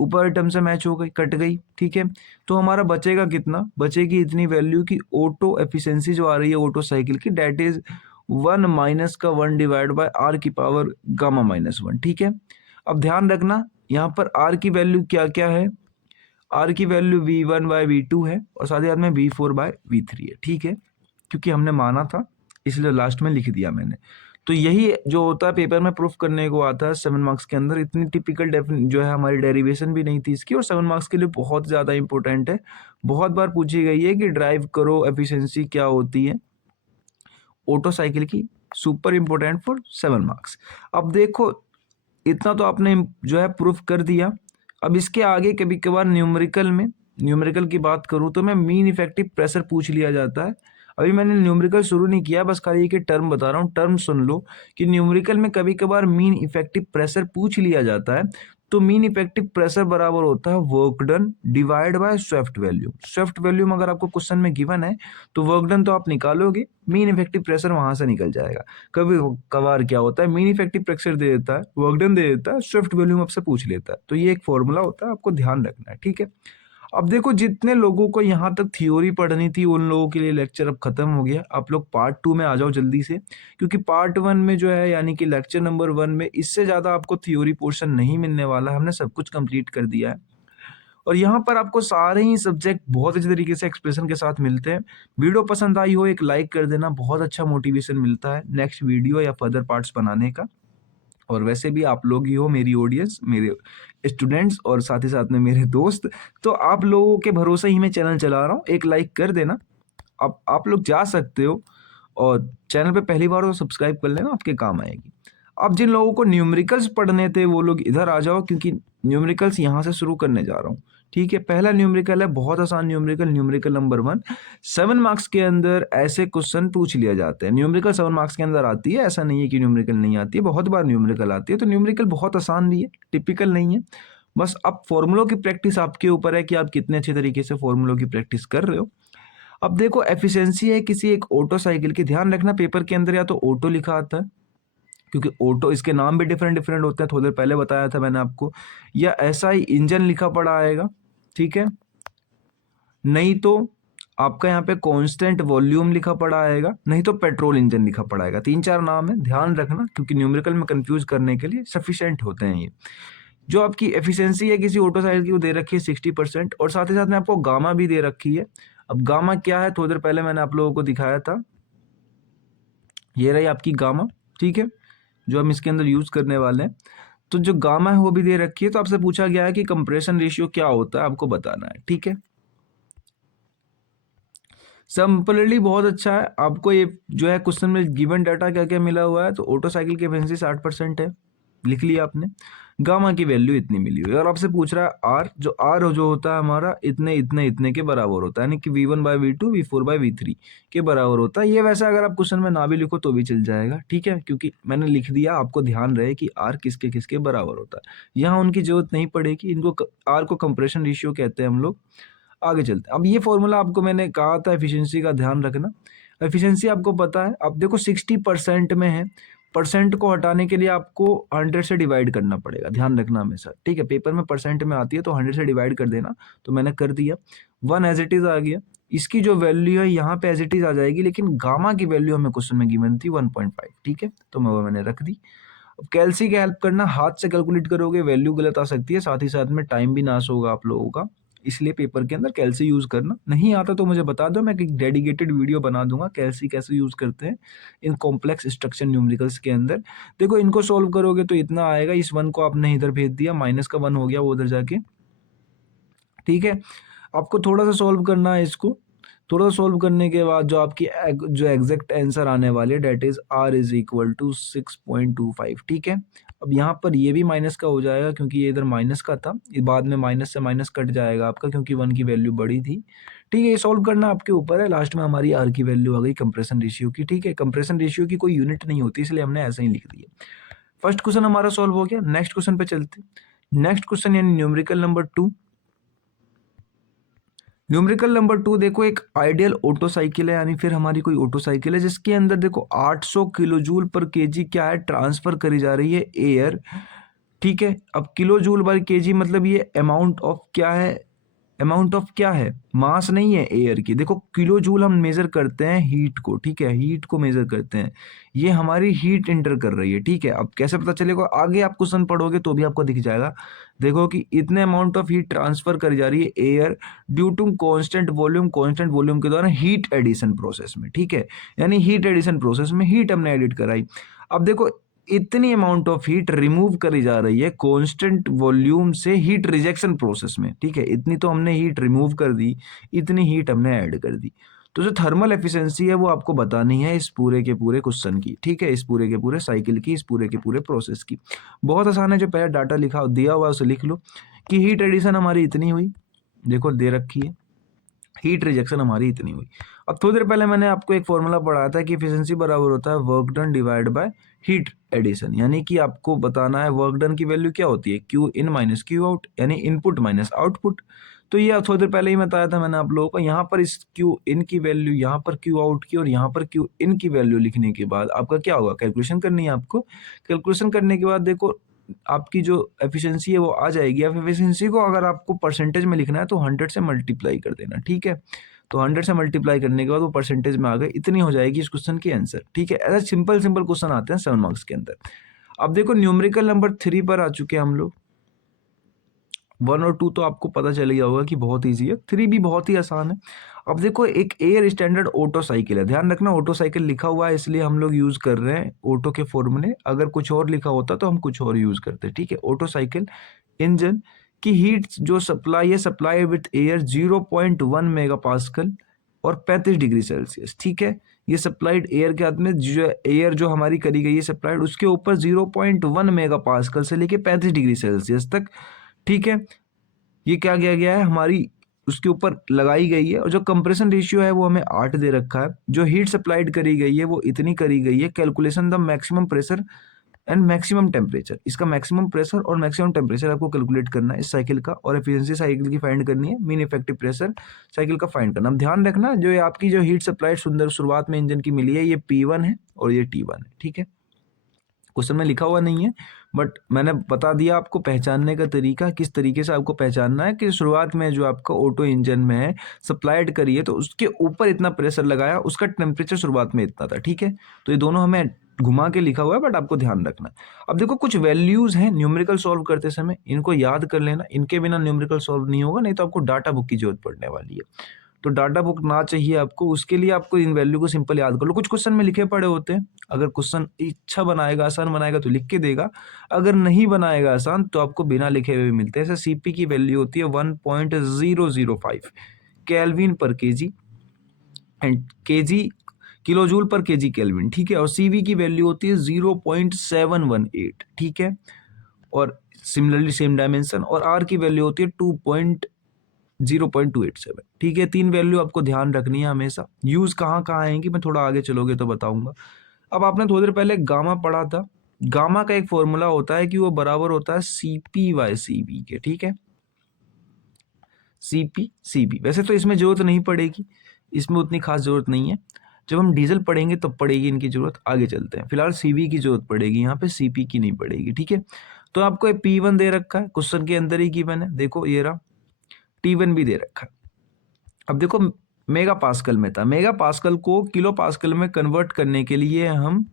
ऊपर टर्म से मैच हो गई, कट गई, ठीक है। तो हमारा बचेगा कितना, बचेगी इतनी वैल्यू की ऑटो एफिशिएंसी जो आ रही है ऑटो साइकिल की, डेट इज 1 माइनस का 1 डिवाइड बाय R की पावर गामा माइनस 1, ठीक है। अब ध्यान रखना यहाँ पर R की वैल्यू क्या क्या है, R की वैल्यू V1 बाय V2 है और साथ ही साथ में V4 बाय V3 है, ठीक है, क्योंकि हमने माना था इसलिए लास्ट में लिख दिया मैंने। तो यही जो होता है पेपर में प्रूफ करने को आता है 7 मार्क्स के अंदर। इतनी टिपिकल जो है हमारी डेरिवेशन भी नहीं थी इसकी, और 7 मार्क्स के लिए बहुत ज़्यादा इंपॉर्टेंट है। बहुत बार पूछी गई है कि ड्राइव करो एफिशिएंसी क्या होती है ऑटो साइकिल की, सुपर इंपॉर्टेंट फॉर 7 मार्क्स। अब देखो इतना तो आपने जो है प्रूफ कर दिया। अब इसके आगे कभी कभार न्यूमेरिकल की बात करूं तो मैं मीन इफेक्टिव प्रेशर पूछ लिया जाता है। अभी मैंने न्यूमेरिकल शुरू नहीं किया, बस खाली एक टर्म बता रहा हूँ। टर्म सुन लो कि न्यूमेरिकल में कभी कभार मीन इफेक्टिव प्रेशर पूछ लिया जाता है, तो मीन इफेक्टिव प्रेशर बराबर होता है work done divide bye Swift volume. Swift volume अगर आपको क्वेश्चन में गिवन है तो वर्क डन तो आप निकालोगे, मीन इफेक्टिव प्रेशर वहां से निकल जाएगा। कभी कभार क्या होता है, मीन इफेक्टिव प्रेशर दे देता है, वर्क डन दे देता है, स्वेफ्ट वैल्यूम आपसे पूछ लेता है। तो ये एक फॉर्मूला होता है, आपको ध्यान रखना है, ठीक है। अब देखो, जितने लोगों को यहाँ तक थ्योरी पढ़नी थी उन लोगों के लिए लेक्चर अब खत्म हो गया। आप लोग पार्ट 2 में आ जाओ जल्दी से, क्योंकि पार्ट 1 में जो है यानी कि लेक्चर नंबर 1 में इससे ज़्यादा आपको थ्योरी पोर्शन नहीं मिलने वाला। हमने सब कुछ कंप्लीट कर दिया है और यहाँ पर आपको सारे ही सब्जेक्ट बहुत अच्छे तरीके से एक्सप्रेशन के साथ मिलते हैं। वीडियो पसंद आई हो एक लाइक कर देना, बहुत अच्छा मोटिवेशन मिलता है नेक्स्ट वीडियो या फर्दर पार्ट्स बनाने का। और वैसे भी आप लोग ही हो मेरी ऑडियंस, मेरे स्टूडेंट्स और साथ ही साथ में मेरे दोस्त, तो आप लोगों के भरोसे ही मैं चैनल चला रहा हूँ। एक लाइक कर देना। अब आप लोग जा सकते हो और चैनल पे पहली बार तो सब्सक्राइब कर लेना, आपके काम आएगी। अब जिन लोगों को न्यूमेरिकल्स पढ़ने थे वो लोग इधर आ जाओ, क्योंकि न्यूमेरिकल्स यहाँ से शुरू करने जा रहा हूँ, ठीक है। पहला न्यूमेरिकल है, बहुत आसान न्यूमेरिकल, न्यूमेरिकल नंबर 1। 7 मार्क्स के अंदर ऐसे क्वेश्चन पूछ लिया जाते हैं। न्यूमेरिकल 7 मार्क्स के अंदर आती है, ऐसा नहीं है कि न्यूमेरिकल नहीं आती है, बहुत बार न्यूमेरिकल आती है। तो न्यूमेरिकल बहुत आसान भी है, टिपिकल नहीं है। बस अब फॉर्मूलों की प्रैक्टिस आपके ऊपर है कि आप कितने अच्छे तरीके से फॉर्मूलों की प्रैक्टिस कर रहे हो। अब देखो, एफिशिएंसी है किसी एक ऑटो साइकिल की। ध्यान रखना, पेपर के अंदर या तो ऑटो लिखा आता है, क्योंकि ऑटो इसके नाम भी डिफरेंट डिफरेंट होते हैं, थोड़ी देर पहले बताया था मैंने आपको, या ऐसा ही इंजन लिखा पड़ा आएगा, ठीक है। नहीं तो आपका यहाँ पे कांस्टेंट वॉल्यूम लिखा पड़ा आएगा, नहीं तो पेट्रोल इंजन लिखा पड़ा आएगा। 3-4 नाम है, ध्यान रखना, क्योंकि न्यूमेरिकल में कंफ्यूज करने के लिए सफिशिएंट होते हैं ये। जो आपकी एफिशिएंसी है किसी ऑटो साइकिल की वो दे रखी है 60%, और साथ ही साथ में आपको गामा भी दे रखी है। अब गामा क्या है, थोड़ी देर पहले मैंने आप लोगों को दिखाया था, ये रही आपकी गामा, ठीक है, जो हम इसके अंदर यूज करने वाले हैं। तो जो गामा है वो भी दे रखी है। तो आपसे पूछा गया है कि कंप्रेशन रेशियो क्या होता है, आपको बताना है, ठीक है। सिंपली बहुत अच्छा है। आपको ये जो है क्वेश्चन में गिवन डाटा क्या क्या मिला हुआ है, तो ऑटो साइकिल की एफिशिएंसी 60% है, लिख लिया आपने। गामा की वैल्यू इतनी मिली हुई है, और आपसे पूछ रहा है आर, जो आर जो होता है हमारा इतने इतने इतने के बराबर होता है, यानी कि V1/V2 V4/V3 के बराबर होता है। ये वैसे अगर आप क्वेश्चन में ना भी लिखो तो भी चल जाएगा, ठीक है, क्योंकि मैंने लिख दिया, आपको ध्यान रहे कि आर किसके किसके बराबर होता है। यहाँ उनकी जरूरत नहीं पड़ेगी, इनको आर को कंप्रेशन रेशियो कहते हैं हम लोग। आगे चलते हैं। अब ये फॉर्मूला आपको मैंने कहा था एफिशिएंसी का, ध्यान रखना। एफिशिएंसी आपको पता है, अब देखो 60% में है, परसेंट को हटाने के लिए आपको 100 से डिवाइड करना पड़ेगा, ध्यान रखना हमेशा, ठीक है। पेपर में परसेंट में आती है तो 100 से डिवाइड कर देना, तो मैंने कर दिया। 1 एज इट इज आ गया, इसकी जो वैल्यू है यहाँ पे एज इट इज आ जाएगी, लेकिन गामा की वैल्यू हमें क्वेश्चन में गिवन थी 1.5, ठीक है, तो वो मैंने रख दी। अब कैलसी की हेल्प करना, हाथ से कैलकुलेट करोगे वैल्यू गलत आ सकती है, साथ ही साथ में टाइम भी नाश होगा आप लोगों का, इसलिए पेपर के अंदर कैलसी यूज करना। नहीं आता तो मुझे बता दो, मैं एक डेडिकेटेड वीडियो बना दूंगा कैलसी कैसे यूज करते हैं इन कॉम्प्लेक्स स्ट्रक्चर न्यूमेरिकल्स के अंदर। देखो, इनको सोल्व करोगे तो इतना आएगा, इस 1 को आपने इधर भेज दिया, माइनस का 1 हो गया वो उधर जाके, ठीक है। आपको थोड़ा सा सोल्व करना है इसको, थोड़ा सोल्व करने के बाद जो आपकी जो एग्जैक्ट आंसर आने वाली है that is R is equal to 6.25, ठीक है। अब यहाँ पर ये भी माइनस का हो जाएगा, क्योंकि ये इधर माइनस का था, ये बाद में माइनस से माइनस कट जाएगा आपका, क्योंकि 1 की वैल्यू बड़ी थी, ठीक है। ये सोल्व करना आपके ऊपर है। लास्ट में हमारी R की वैल्यू आ गई कंप्रेशन रेशियो की, ठीक है। कंप्रेशन रेशियो की कोई यूनिट नहीं होती, इसलिए हमने ऐसा ही लिख दिया। फर्स्ट क्वेश्चन हमारा सोल्व हो गया, नेक्स्ट क्वेश्चन पे चलते। नेक्स्ट क्वेश्चन यानी न्यूमेरिकल नंबर 2। न्यूमेरिकल नंबर 2 देखो, एक आइडियल ऑटो साइकिल है, यानी फिर हमारी कोई ऑटो साइकिल है जिसके अंदर देखो 800 किलो जूल पर केजी क्या है, ट्रांसफर करी जा रही है एयर, ठीक है। अब किलो जूल पर केजी मतलब ये अमाउंट ऑफ क्या है, अमाउंट ऑफ क्या है, मास नहीं है एयर की। देखो, किलो जूल हम मेजर करते हैं हीट को, ठीक है, हीट को मेजर करते हैं, ये हमारी हीट इंटर कर रही है, ठीक है। अब कैसे पता चलेगा, आगे आप क्वेश्चन पढ़ोगे तो भी आपको दिख जाएगा। देखो कि इतने अमाउंट ऑफ हीट ट्रांसफर करी जा रही है air due to constant volume के दौरान हीट एडिशन प्रोसेस में, ठीक है। यानी हीट एडिशन प्रोसेस में हीट हमने एडिट कराई। अब देखो, इतनी अमाउंट ऑफ हीट रिमूव करी जा रही है कांस्टेंट वॉल्यूम से हीट रिजेक्शन प्रोसेस में, ठीक है। इतनी तो हमने हीट रिमूव कर दी, इतनी हीट हमने ऐड कर दी। तो जो थर्मल एफिशिएंसी है वो आपको बतानी है इस पूरे के पूरे क्वेश्चन की, ठीक है, इस पूरे के पूरे साइकिल की, इस पूरे के पूरे प्रोसेस की। बहुत आसान है, जो पहले डाटा लिखा दिया हुआ है उसे लिख लो कि हीट एडिशन हमारी इतनी हुई, देखो दे रखी है, हीट रिजेक्शन हमारी इतनी हुई। अब थोड़ी देर पहले मैंने आपको एक फॉर्मूला पढ़ाया था कि एफिशिएंसी बराबर होता है work done divide by heat addition, यानी कि आपको बताना है वर्क डन की वैल्यू क्या होती है, Q in minus Q out, यानी इनपुट माइनस आउटपुट। तो ये थोड़ी देर पहले ही बताया था मैंने आप लोगों को। यहाँ पर इस क्यू इन की वैल्यू, यहाँ पर क्यू आउट की और यहाँ पर क्यू इन की वैल्यू लिखने के बाद आपका क्या होगा, कैलकुलेशन करनी है आपको। कैलकुलेशन करने के बाद देखो आपकी जो एफिशिएंसी है वो आ जाएगी। अब एफिशिएंसी को अगर आपको परसेंटेज में लिखना है तो 100 से मल्टीप्लाई कर देना, ठीक है। तो 100 से मल्टीप्लाई करने के बाद वो परसेंटेज में आ गए, इतनी हो जाएगी इस क्वेश्चन की आंसर, ठीक है। ऐसा सिंपल सिंपल क्वेश्चन आते हैं 7 मार्क्स के अंदर। अब देखो न्यूमेरिकल नंबर 3 पर आ चुके हैं हम लोग। 1 और 2 तो आपको पता चल गया होगा कि बहुत ईजी है, 3 भी बहुत ही आसान है। अब देखो एक एयर स्टैंडर्ड ऑटो साइकिल है, ध्यान रखना ऑटो साइकिल लिखा हुआ है इसलिए हम लोग यूज कर रहे हैं ऑटो के फॉर्मूले। अगर कुछ और लिखा होता तो हम कुछ और यूज करते, ठीक है। ऑटो साइकिल इंजन की हीट जो सप्लाई है, supply with air 0.1 mega pascal और 35 डिग्री सेल्सियस, ठीक है। ये सप्लाइड एयर के हाथ में जो एयर जो हमारी करी गई है सप्लाइड, उसके ऊपर 0.1 मेगा पास्कल से लेके 35 डिग्री सेल्सियस तक, ठीक है। ये क्या किया गया है, हमारी उसके ऊपर लगाई गई है। और जो कंप्रेशन रेशियो है वो हमें 8 दे रखा है। जो हीट सप्लाइड करी गई है वो इतनी करी गई है। Calculation the maximum pressure and maximum temperature, इसका मैक्सिमम प्रेशर और मैक्सिमम टेम्परेचर आपको कैलकुलेट करना है इस साइकिल का। और एफिशिएंसी साइकिल की फाइंड करनी है, मीन इफेक्टिव प्रेशर साइकिल का फाइंड करना। अब ध्यान रखना जो ये आपकी जो हीट सप्लाइड सुंदर शुरुआत में इंजन की मिली है, ये P1 है और ये T1 है, ठीक है। क्वेश्चन में लिखा हुआ नहीं है बट मैंने बता दिया आपको पहचानने का तरीका, किस तरीके से आपको पहचानना है कि शुरुआत में जो आपका ऑटो इंजन में है सप्लाइड करिए तो उसके ऊपर इतना प्रेशर लगाया, उसका टेम्परेचर शुरुआत में इतना था, ठीक है। तो ये दोनों हमें घुमा के लिखा हुआ है बट आपको ध्यान रखना। अब देखो कुछ वैल्यूज हैं न्यूमेरिकल सॉल्व करते समय, इनको याद कर लेना, इनके बिना न्यूमेरिकल सॉल्व नहीं होगा, नहीं तो आपको डाटा बुक की जरूरत पड़ने वाली है। तो डाटा बुक ना चाहिए आपको, उसके लिए आपको इन वैल्यू को सिंपल याद कर लो। कुछ क्वेश्चन में लिखे पड़े होते हैं, अगर क्वेश्चन अच्छा बनाएगा, आसान बनाएगा तो लिख के देगा, अगर नहीं बनाएगा आसान तो आपको बिना लिखे हुए भी मिलते हैं। जैसे सीपी की वैल्यू होती है 1.005 केल्विन पर KG and KG kilo joule पर केजी केल्विन, ठीक है। और सीवी की वैल्यू होती है 0.718, ठीक है। और सिमिलरली सेम डायमेंशन। और आर की वैल्यू होती है 0.287, ठीक है। 3 वैल्यू आपको ध्यान रखनी है हमेशा। यूज कहाँ कहाँ आएंगी मैं थोड़ा आगे चलोगे तो बताऊंगा। अब आपने थोड़ी देर पहले गामा पढ़ा था। गामा का एक फॉर्मूला होता है कि वो बराबर होता है सीपी बाय सीबी के, ठीक है। सीपी सीबी, वैसे तो इसमें जरूरत नहीं पड़ेगी, इसमें उतनी खास जरूरत नहीं है। जब हम डीजल पढ़ेंगे तब पड़ेगी इनकी जरूरत, आगे चलते हैं। फिलहाल सीवी की जरूरत पड़ेगी, यहाँ पे सीपी की नहीं पड़ेगी, ठीक है। तो आपको P1 दे रखा है, क्वेश्चन के अंदर ही गिवन है, देखो ये रहा। T1 भी दे रखा है। अब देखो मेगा पास्कल में था, मेगा पास्कल को किलो पास्कल में कन्वर्ट करने के लिए हम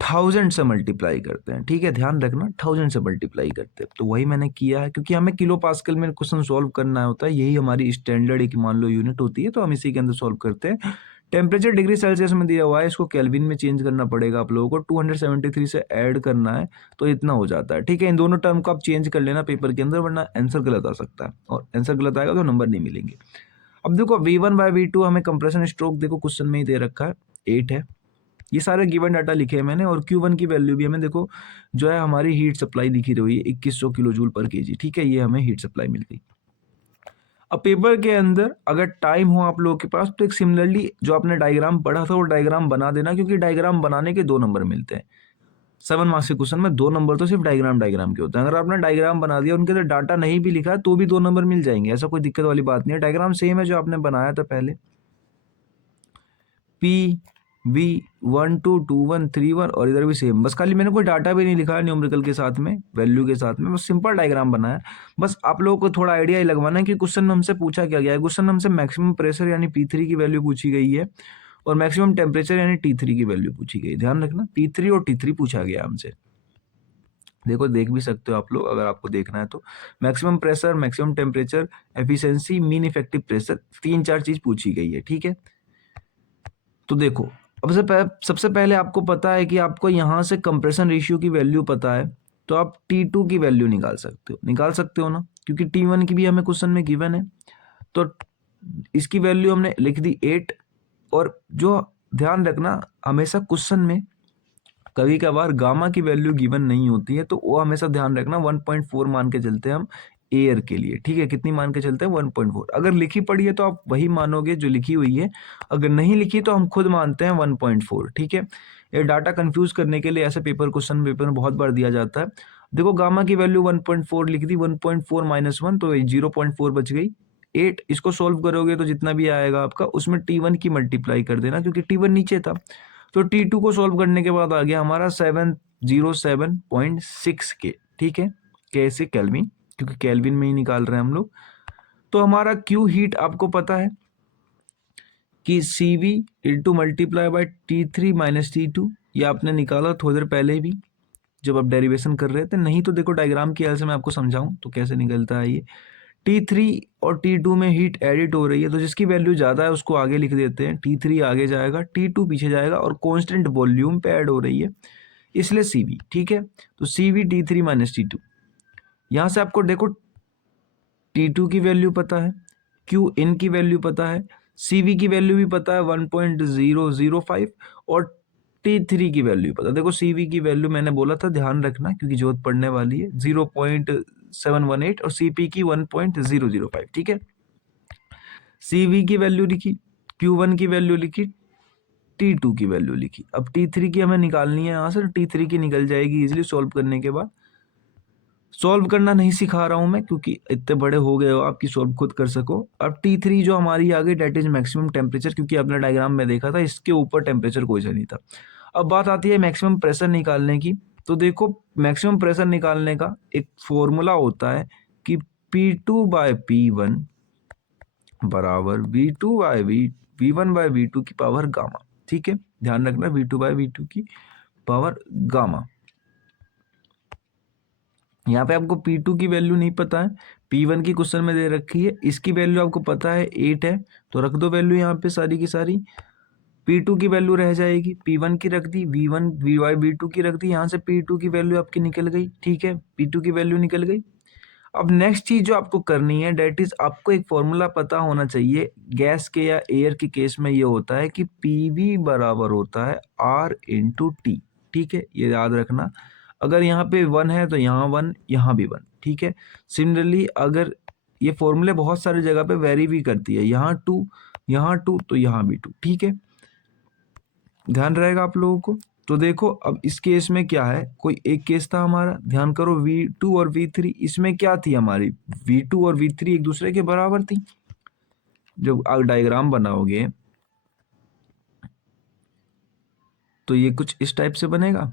1000 से मल्टीप्लाई करते हैं, ठीक है। ध्यान रखना 1000 से मल्टीप्लाई करते हैं, तो वही मैंने किया है क्योंकि हमें किलो पास्कल में क्वेश्चन सॉल्व करना होता है, यही हमारी स्टैंडर्ड एक मान लो यूनिट होती है, तो हम इसी के अंदर सॉल्व करते हैं। टेम्परेचर डिग्री सेल्सियस में दिया हुआ है, इसको केल्विन में चेंज करना पड़ेगा आप लोगों को, 273 से ऐड करना है तो इतना हो जाता है, ठीक है। इन दोनों टर्म को आप चेंज कर लेना पेपर के अंदर, वरना आंसर गलत आ सकता है, और आंसर गलत आएगा तो नंबर नहीं मिलेंगे। अब देखो V1 बाय V2 हमें कंप्रेशन स्ट्रोक देखो क्वेश्चन में ही दे रखा है, 8 है। ये सारे गिवन डाटा लिखे हैं मैंने। और Q1 की वैल्यू भी हमें देखो जो है हमारी हीट सप्लाई लिखी रही है 2100 किलो जूल पर केजी, ठीक है। ये हमें हीट सप्लाई मिल गई। अब पेपर के अंदर अगर टाइम हो आप लोगों के पास तो एक सिमिलरली जो आपने डायग्राम पढ़ा था वो डायग्राम बना देना, क्योंकि डायग्राम बनाने के 2 नंबर मिलते हैं। 7 मार्क्स के क्वेश्चन में 2 नंबर तो सिर्फ डायग्राम के होते हैं। अगर आपने डायग्राम बना दिया, उनके अंदर डाटा नहीं भी लिखा तो भी 2 नंबर मिल जाएंगे, ऐसा कोई दिक्कत वाली बात नहीं है। डायग्राम सेम है जो आपने बनाया था पहले, P1 2 1 3 1, और इधर भी सेम, बस खाली मैंने कोई डाटा भी नहीं लिखा है न्यूमेरिकल के साथ में, वैल्यू के साथ में, बस सिंपल डायग्राम बनाया। बस आप लोगों को थोड़ा आइडिया ही लगवाना है कि क्वेश्चन में हमसे पूछा क्या गया है। क्वेश्चन में हमसे मैक्सिमम प्रेशर यानी P3 की वैल्यू पूछी गई है, और मैक्सिमम टेम्परेचर यानी T3 की वैल्यू पूछी गई। ध्यान रखना P3 और T3 पूछा गया हमसे। देखो देख भी सकते हो आप लोग अगर आपको देखना है तो। Maximum pressure, maximum temperature, efficiency, mean effective pressure, 3-4 चीज पूछी गई है, ठीक है। तो देखो अब सबसे पहले आपको पता है कि आपको यहाँ से कंप्रेशन रेशियो की वैल्यू पता है, तो आप T2 की वैल्यू निकाल सकते हो ना, क्योंकि T1 की भी हमें क्वेश्चन में गिवन है। तो इसकी वैल्यू हमने लिख दी 8। और जो ध्यान रखना हमेशा क्वेश्चन में कभी कभार गामा की वैल्यू गिवन नहीं होती है, तो वो हमेशा ध्यान रखना 1.4 मान के चलते हैं हम एयर के लिए, ठीक है, कितनी मान के चलते हैं 1.4। अगर लिखी पड़ी है तो आप वही मानोगे जो लिखी हुई है, अगर नहीं लिखी तो हम खुद मानते हैं 1.4, ठीक है। ये डाटा कंफ्यूज करने के लिए ऐसे क्वेश्चन पेपर में बहुत बार दिया जाता है। देखो गामा की वैल्यू 1.4 लिख दी, 1.4 माइनस 1 तो 0.4 बच गई 8। इसको सोल्व करोगे तो जितना भी आएगा आपका उसमें T1 की मल्टीप्लाई कर देना, क्योंकि T1 नीचे था। तो T2 को सोल्व करने के बाद आ गया हमारा 707.6 के, ठीक है, कैसे केल्विन, क्योंकि केल्विन में ही निकाल रहे हैं हम लोग। तो हमारा क्यू हीट आपको पता है कि CV into multiply by T3 minus T2, ये आपने निकाला थोड़ी देर पहले भी जब आप डेरिवेशन कर रहे थे। नहीं तो देखो डायग्राम की हेल्प से मैं आपको समझाऊं तो कैसे निकलता है ये। T3 और T2 में हीट एडिट हो रही है, तो जिसकी वैल्यू ज़्यादा है उसको आगे लिख देते हैं, T3 आगे जाएगा, T2 पीछे जाएगा, और कॉन्स्टेंट वॉल्यूम पे ऐड हो रही है इसलिए CV, ठीक है। तो CV T3 माइनस T2। यहाँ से आपको देखो T2 की वैल्यू पता है, Q इन की वैल्यू पता है, CV की वैल्यू भी पता है 1.005, और T3 की वैल्यू पता है। देखो CV की वैल्यू मैंने बोला था ध्यान रखना क्योंकि जोत पड़ने वाली है, 0.718 और CP की 1.005, ठीक है। CV की वैल्यू लिखी, Q1 की वैल्यू लिखी, T2 की वैल्यू लिखी। अब T3 की हमें निकालनी है यहाँ से, T3 की निकल जाएगी इजीली सॉल्व करने के बाद। सॉल्व करना नहीं सिखा रहा हूं मैं क्योंकि इतने बड़े हो गए हो आपकी सॉल्व खुद कर सको। अब T3 जो हमारी आ गई डेट इज मैक्सिमम टेम्परेचर, क्योंकि आपने डायग्राम में देखा था इसके ऊपर टेम्परेचर कोई सा नहीं था। अब बात आती है मैक्सिमम प्रेशर निकालने की। तो देखो मैक्सिमम प्रेशर निकालने का एक फॉर्मूला होता है कि P2 बाय P1 बराबर V2 bye V1 bye V2 की पावर गामा, ठीक है, ध्यान रखना V2 बाय V2 की पावर गामा। यहाँ पे आपको P2 की वैल्यू नहीं पता है, P1 की क्वेश्चन में दे रखी है, इसकी वैल्यू आपको पता है 8 है, तो रख दो वैल्यू यहाँ पे सारी की सारी। P2 की वैल्यू रह जाएगी, P1 की रख दी, V1 Vy V2 की रख दी, यहाँ से P2 की वैल्यू आपकी निकल गई, ठीक है, P2 की वैल्यू निकल गई। अब नेक्स्ट चीज जो आपको करनी है डेट इज आपको एक फॉर्मूला पता होना चाहिए। गैस के या एयर के केस में ये होता है कि PV बराबर होता है R इंटू टी, ठीक है, ये याद रखना। अगर यहाँ पे 1 है तो यहाँ 1, यहाँ भी 1, ठीक है। सिमिलरली अगर ये फॉर्मूले बहुत सारी जगह पे वेरी भी करती है, यहाँ 2, यहाँ 2 तो यहाँ भी 2, ठीक है, ध्यान रहेगा आप लोगों को। तो देखो अब इस केस में क्या है, कोई एक केस था हमारा, ध्यान करो V2 और V3, इसमें क्या थी हमारी V2 और V3 एक दूसरे के बराबर थी। जब आप डायग्राम बनाओगे तो ये कुछ इस टाइप से बनेगा,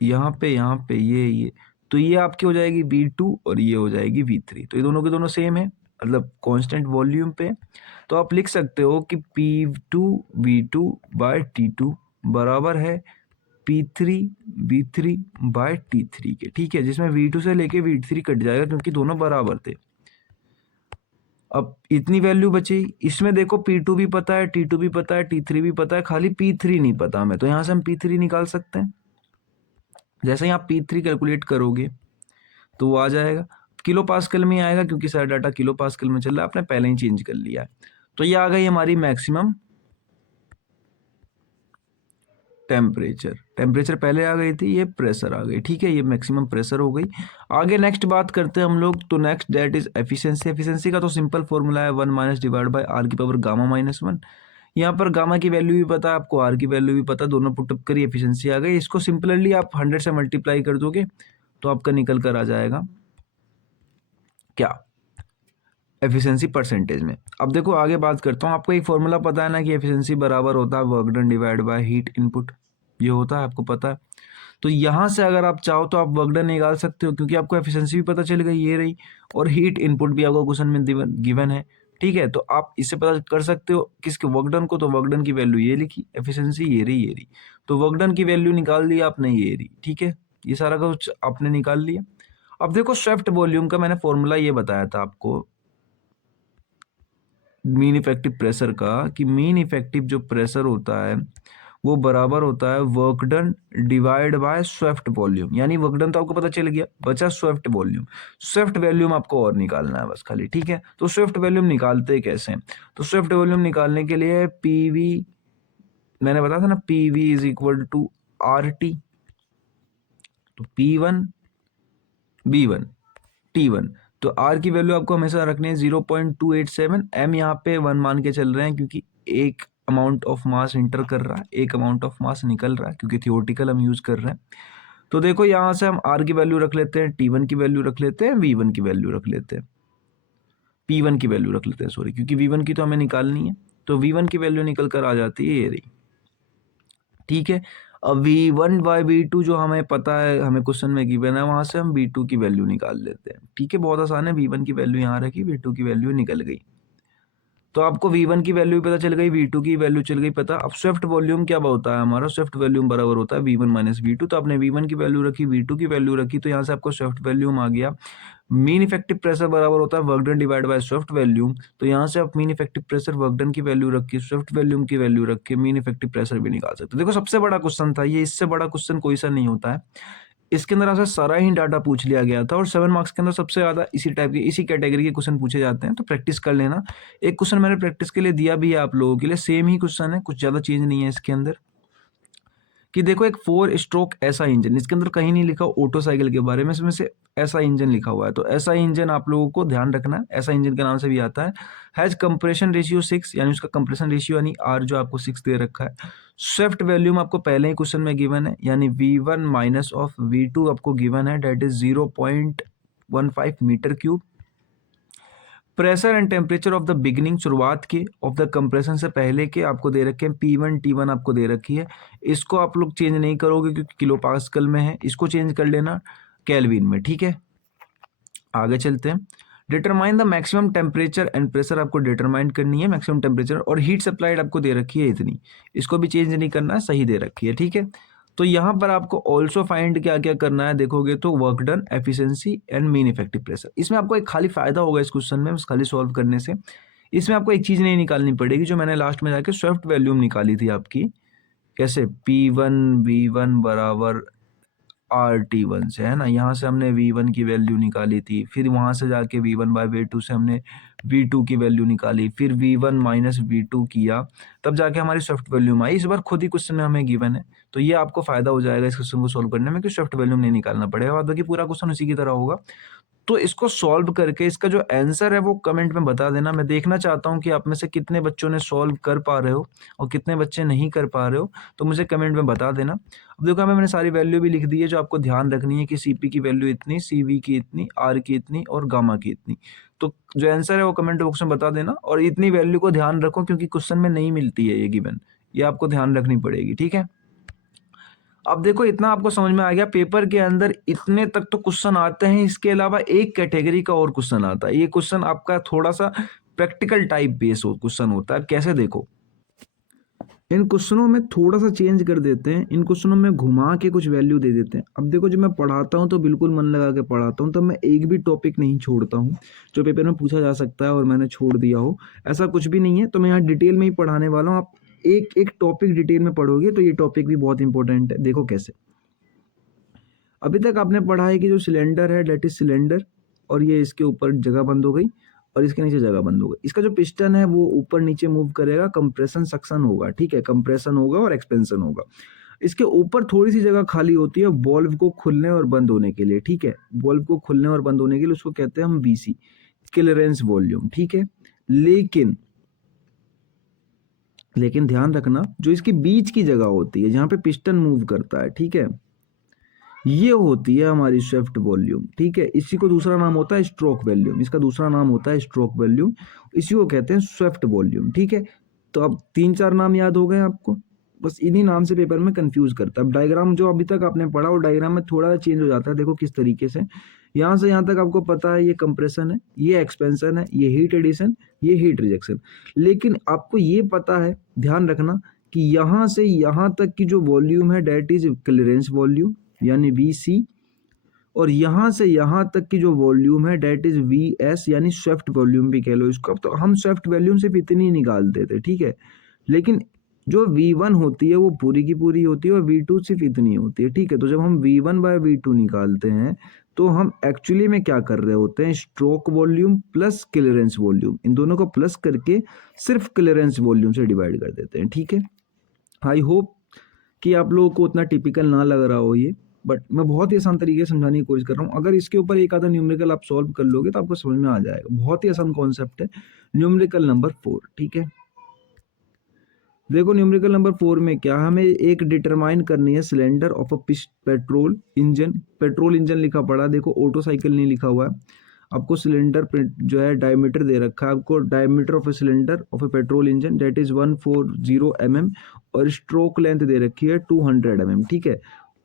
यहाँ पे ये तो ये आपकी हो जाएगी V2 और ये हो जाएगी V3, तो ये दोनों के दोनों सेम है, मतलब कांस्टेंट वॉल्यूम पे। तो आप लिख सकते हो कि P2 V2 बाय T2 बराबर है P3 V3 बाय T3 के, ठीक है, जिसमें V2 से लेके V3 कट जाएगा क्योंकि दोनों बराबर थे। अब इतनी वैल्यू बची, इसमें देखो P2 भी पता है, T2 भी पता है, T3 भी पता है, खाली P3 नहीं पता हमें, तो यहाँ से हम P3 निकाल सकते हैं। जैसे ही आप P3 कैलकुलेट करोगे तो वो आ जाएगा, किलो पास्कल में आएगा क्योंकि सारा डाटा किलो पास्कल में चल रहा है, आपने पहले ही चेंज कर लिया है। तो ये आ गई हमारी मैक्सिमम टेम्परेचर पहले आ गई थी, ये प्रेशर आ गई, ठीक है, ये मैक्सिमम प्रेशर हो गई। आगे नेक्स्ट बात करते हैं हम लोग, तो next that is efficiency. Efficiency का तो सिंपल फॉर्मूला है 1 माइनस डिवाइड बाय आर की पावर गामा माइनस 1। यहाँ पर गामा की वैल्यू भी पता है आपको, आर की वैल्यू भी पता, दोनों पुटअप करी एफिशिएंसी आ गई। इसको सिंपली आप 100 से मल्टीप्लाई कर दोगे तो आपका निकल कर आ जाएगा क्या, एफिशिएंसी परसेंटेज में। अब देखो आगे बात करता हूँ, आपको एक फॉर्मूला पता है ना कि एफिशिएंसी बराबर होता है work done divide by heat input, ये होता है आपको पता है। तो यहाँ से अगर आप चाहो तो आप वर्क डन निकाल सकते हो क्योंकि आपको एफिशिएंसी भी पता चल गई, ये रही, और हीट इनपुट भी आपको क्वेश्चन में गिवन है, ठीक है। तो आप इससे पता कर सकते हो किसके वर्क डन को, तो वर्क डन की वैल्यू ये लिखी, एफिशिएंसी ये रही, ये रही, तो वर्क डन की वैल्यू निकाल दी आपने, ये रही, ठीक है, ये सारा कुछ आपने निकाल लिया। अब देखो स्वेप्ट वॉल्यूम का मैंने फॉर्मूला ये बताया था आपको मीन इफेक्टिव प्रेशर का, कि मीन इफेक्टिव जो प्रेशर होता है वो बराबर होता है work done divide bye swept volume, यानी वर्क डन तो आपको पता चल गया, बचा स्वेप्ट वॉल्यूम। स्वेप्ट वॉल्यूम आपको और निकालना है बस खाली, ठीक है। तो स्वेप्ट वॉल्यूम निकालते कैसे, तो स्वेप्ट वॉल्यूम निकालने के लिए पीवी, मैंने बताया था ना PV is equal to R T, तो P1 B1 T1। तो R की वैल्यू आपको हमेशा रखनी है 0.287। M यहाँ पे 1 मान के चल रहे हैं क्योंकि एक अमाउंट ऑफ मास इंटर कर रहा है, एक अमाउंट ऑफ मास निकल रहा है, क्योंकि थियोरटिकल हम यूज कर रहे हैं। तो देखो यहाँ से हम R की वैल्यू रख लेते हैं, T1 की वैल्यू रख लेते हैं, V1 की वैल्यू रख लेते हैं, P1 की वैल्यू रख लेते हैं, सॉरी, क्योंकि V1 की तो हमें निकालनी है। तो V1 की वैल्यू निकल कर आ जाती है ये रही, ठीक है। अब V1 बाय V2 जो हमें पता है, हमें क्वेश्चन में गिवन है, वहां से हम V2 की वैल्यू निकाल लेते हैं, ठीक है। बहुत आसान है, V1 की वैल्यू यहाँ रखी, V2 की वैल्यू निकल गई। तो आपको V1 की वैल्यू पता चल गई, V2 की वैल्यू चल गई पता। अब स्विफ्ट वॉल्यूम क्या होता है हमारा, स्विफ्ट वॉल्यूम बराबर होता है V1 माइनस V2। तो आपने V1 की वैल्यू रखी, V2 की वैल्यू रखी, तो यहाँ से आपको स्विफ्ट वॉल्यूम आ गया। मीन इफेक्टिव प्रेशर बराबर होता है work done divide bye Swift volume. तो यहाँ से आप mean effective pressure, work done की वैल्यू रख के, स्विफ्ट वॉल्यूम की वैल्यू रख के मीन इफेक्टिव प्रेशर भी निकाल सकते हो। देखो सबसे बड़ा क्वेश्चन था ये, इससे बड़ा क्वेश्चन कोई सा नहीं होता है। इसके अंदर आपसे सारा ही डाटा पूछ लिया गया था, और 7 मार्क्स के अंदर सबसे ज्यादा इसी टाइप के, इसी कैटेगरी के क्वेश्चन पूछे जाते हैं। तो प्रैक्टिस कर लेना। एक क्वेश्चन मैंने प्रैक्टिस के लिए दिया भी है आप लोगों के लिए, सेम ही क्वेश्चन है, कुछ ज्यादा चेंज नहीं है इसके अंदर। कि देखो एक 4 स्ट्रोक ऐसा इंजन, इसके अंदर कहीं नहीं लिखा ऑटो साइकिल के बारे में, इसमें से ऐसा इंजन लिखा हुआ है। तो ऐसा इंजन आप लोगों को ध्यान रखना है, ऐसा इंजन के नाम से भी आता है। हैज कंप्रेशन रेशियो 6, यानी उसका कंप्रेशन रेशियो यानी आर जो आपको 6 दे रखा है। स्विफ्ट वॉल्यूम आपको पहले ही क्वेश्चन में गिवन है, यानी V1 माइनस ऑफ V2 आपको गिवन है, that is 0.15 metre cube. Pressure and temperature of the beginning, शुरुआत के, ऑफ द कंप्रेशन से पहले के आपको दे रखे हैं, P1 T1 आपको दे रखी है। इसको आप लोग चेंज नहीं करोगे क्योंकि किलो पास्कल में है, इसको चेंज कर लेना केल्विन में, ठीक है। आगे चलते हैं। Determine the maximum temperature and pressure आपको डिटरमाइन करनी है, मैक्सिमम टेम्परेचर, और हीट सप्लाइड आपको दे रखी है इतनी, इसको भी चेंज नहीं करना है, सही दे रखी है, ठीक है। तो यहाँ पर आपको ऑल्सो फाइंड क्या क्या करना है, देखोगे तो work done, efficiency and mean effective pressure. इसमें आपको एक खाली फायदा होगा इस क्वेश्चन में, बस खाली सॉल्व करने से। इसमें आपको एक चीज नहीं निकालनी पड़ेगी, जो मैंने लास्ट में जाके स्विफ्ट वॉल्यूम निकाली थी आपकी, कैसे, P1 V1 बराबर RT1 से, है ना। यहाँ से हमने V1 की वैल्यू निकाली थी, फिर वहां से जाके V1 बाय V2 से हमने V2 की वैल्यू निकाली, फिर V1 माइनस V2 किया, तब जाके हमारी स्विफ्ट वॉल्यूम आई। इस बार खुद ही क्वेश्चन में हमें गिवन है, तो ये आपको फायदा हो जाएगा इस क्वेश्चन को सोल्व करने में, कि स्विफ्ट वॉल्यूम नहीं निकालना पड़ेगा, बाद बाकी पूरा क्वेश्चन उसी की तरह होगा। तो इसको सॉल्व करके इसका जो आंसर है वो कमेंट में बता देना। मैं देखना चाहता हूँ कि आप में से कितने बच्चों ने सॉल्व कर पा रहे हो और कितने बच्चे नहीं कर पा रहे हो, तो मुझे कमेंट में बता देना। अब देखो मैंने सारी वैल्यू भी लिख दी है, जो आपको ध्यान रखनी है कि CP की वैल्यू इतनी, CV की इतनी, R की इतनी और गामा की इतनी। तो जो आंसर है वो कमेंट बॉक्स में बता देना, और इतनी वैल्यू को ध्यान रखो क्योंकि क्वेश्चन में नहीं मिलती है ये गिवन, ये आपको ध्यान रखनी पड़ेगी, ठीक है। अब देखो इतना आपको समझ में आ गया, पेपर के अंदर इतने तक तो क्वेश्चन आते हैं, इसके अलावा एक कैटेगरी का और क्वेश्चन आता है। ये क्वेश्चन आपका थोड़ा सा प्रैक्टिकल टाइप बेस क्वेश्चन होता है। कैसे, देखो इन क्वेश्चनों में थोड़ा सा चेंज कर देते हैं, इन क्वेश्चनों में घुमा के कुछ वैल्यू दे देते हैं। अब देखो जब मैं पढ़ाता हूँ तो बिल्कुल मन लगा के पढ़ाता हूँ, तब मैं एक भी टॉपिक नहीं छोड़ता हूँ जो पेपर में पूछा जा सकता है और मैंने छोड़ दिया हो, ऐसा कुछ भी नहीं है। तो मैं यहाँ डिटेल में ही पढ़ाने वाला हूँ, आप एक एक टॉपिक डिटेल में पढ़ोगे तो ये टॉपिक भी बहुत इंपॉर्टेंट है। देखो कैसे, अभी तक आपने पढ़ा है कि जो सिलेंडर है डेट इज सिलेंडर, और ये इसके ऊपर जगह बंद हो गई और इसके नीचे जगह बंद हो गई। इसका जो पिस्टन है वो ऊपर नीचे मूव करेगा, कंप्रेशन सक्शन होगा, ठीक है, कंप्रेशन होगा और एक्सपेंशन होगा। इसके ऊपर थोड़ी सी जगह खाली होती है वॉल्व को खुलने और बंद होने के लिए, ठीक है, वॉल्व को खुलने और बंद होने के लिए, उसको कहते हैं हम BC, क्लियरेंस वॉल्यूम, ठीक है। लेकिन ध्यान रखना, जो इसकी बीच की जगह होती है जहां पे पिस्टन मूव करता है, ठीक है, ये होती है हमारी स्विफ्ट वॉल्यूम, ठीक है। इसी को दूसरा नाम होता है स्ट्रोक वॉल्यूम, इसका दूसरा नाम होता है स्ट्रोक वॉल्यूम, इसी को कहते हैं स्विफ्ट वॉल्यूम, ठीक है। तो अब 3-4 नाम याद हो गए आपको, बस इन्हीं नाम से पेपर में कंफ्यूज करता है। अब डायग्राम जो अभी तक आपने पढ़ा वो डायग्राम में थोड़ा चेंज हो जाता है, देखो किस तरीके से, यहाँ से यहाँ तक आपको पता है ये कंप्रेशन है, ये एक्सपेंशन है, ये हीट एडिशन, ये हीट रिजेक्शन। लेकिन आपको ये पता है, ध्यान रखना, कि यहाँ से यहाँ तक की जो वॉल्यूम है डेट इज क्लियरेंस वॉल्यूम यानी VC, और यहां से यहां तक की जो वॉल्यूम है डेट इज VS यानी स्विफ्ट वॉल्यूम भी कह लो इसको। तो हम स्विफ्ट वॉल्यूम सिर्फ इतनी निकालते थे, ठीक है, लेकिन जो V1 होती है वो पूरी की पूरी होती है और V2 सिर्फ इतनी होती है, ठीक है। तो जब हम V1 बाय V2 निकालते हैं तो हम एक्चुअली में क्या कर रहे होते हैं, stroke volume plus clearance volume, इन दोनों को प्लस करके सिर्फ क्लियरेंस वॉल्यूम से डिवाइड कर देते हैं, ठीक है। आई होप कि आप लोगों को उतना टिपिकल ना लग रहा हो ये, बट मैं बहुत ही आसान तरीके से समझाने की कोशिश कर रहा हूँ। अगर इसके ऊपर एक आधा न्यूमेरिकल आप सॉल्व कर लोगे तो आपको समझ में आ जाएगा। बहुत ही आसान कॉन्सेप्ट है। न्यूमेरिकल नंबर 4, ठीक है। देखो न्यूमेरिकल नंबर 4 में क्या हमें एक डिटरमाइन करनी है cylinder of a petrol engine. Petrol engine लिखा पड़ा, देखो ऑटो साइकिल नहीं लिखा हुआ है। आपको सिलेंडर जो है डायमीटर दे रखा है, आपको diameter of a cylinder of A petrol engine that is 140 mm और स्ट्रोक लेंथ दे रखी है 200 mm, ठीक है।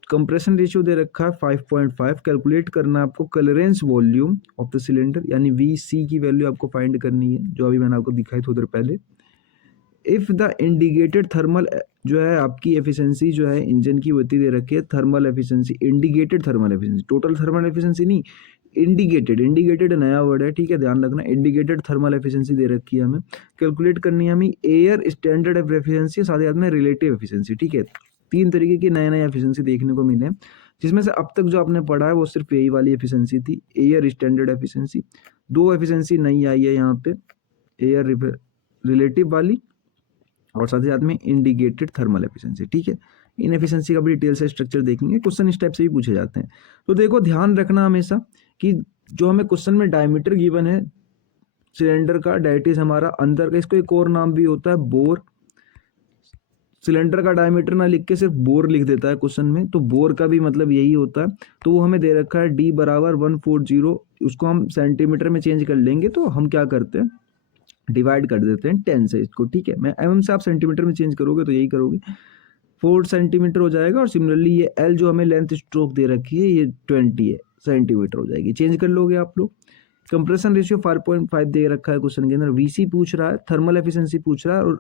कंप्रेशन रेशियो दे रखा है 5.5। कैलकुलेट करना है आपको clearance volume of the cylinder यानी VC की वैल्यू आपको फाइंड करनी है, जो अभी मैंने आपको दिखाई थोड़ी देर पहले। इफ द इंडिकेटेड थर्मल जो है आपकी एफिशिएंसी जो है इंजन की होती दे रखी है thermal efficiency, indicated thermal efficiency, total thermal efficiency नहीं, इंडिकेटेड। इंडिकेटेड नया वर्ड है, ठीक है, ध्यान रखना। इंडिकेटेड थर्मल एफिशिएंसी दे रखी है हमें। कैलकुलेट करनी है हमें एयर स्टैंडर्ड एफिशिएंसी, साथ ही साथ में रिलेटिव एफिशिएंसी, ठीक है। 3 तरीके की नए नए एफिशिएंसी देखने को मिले हैं, जिसमें से अब तक जो आपने पढ़ा है वो सिर्फ यही वाली एफिशिएंसी थी, एयर स्टैंडर्ड एफिशिएंसी। 2 एफिशिएंसी नई आई है यहाँ पे, एयर रिलेटिव वाली और साथ ही साथ में इंडिकेटेड थर्मल एफिशिएंसी, ठीक है। इन एफिशिएंसी का भी डिटेल से स्ट्रक्चर देखेंगे, क्वेश्चन इस टाइप से भी पूछे जाते हैं। तो देखो ध्यान रखना हमेशा कि जो हमें क्वेश्चन में डायमीटर गिवन है सिलेंडर का, डेट इज हमारा अंदर का, इसको एक और नाम भी होता है बोर। सिलेंडर का डायमीटर ना लिख के सिर्फ बोर लिख देता है क्वेश्चन में, तो बोर का भी मतलब यही होता है। तो वो हमें दे रखा है D बराबर 140, उसको हम सेंटीमीटर में चेंज कर लेंगे तो हम क्या करते हैं, डिवाइड कर देते हैं 10 से इसको, ठीक है। मैं mm से आप सेंटीमीटर में चेंज करोगे तो यही करोगे, 4 सेंटीमीटर हो जाएगा। और सिमिलरली ये L जो हमें लेंथ स्ट्रोक दे रखी है ये 20 है, सेंटीमीटर हो जाएगी, चेंज कर लोगे आप लोग। कंप्रेशन रेशियो 5.5 दे रखा है क्वेश्चन के अंदर, VC पूछ रहा है, थर्मल एफिशिएंसी पूछ रहा है और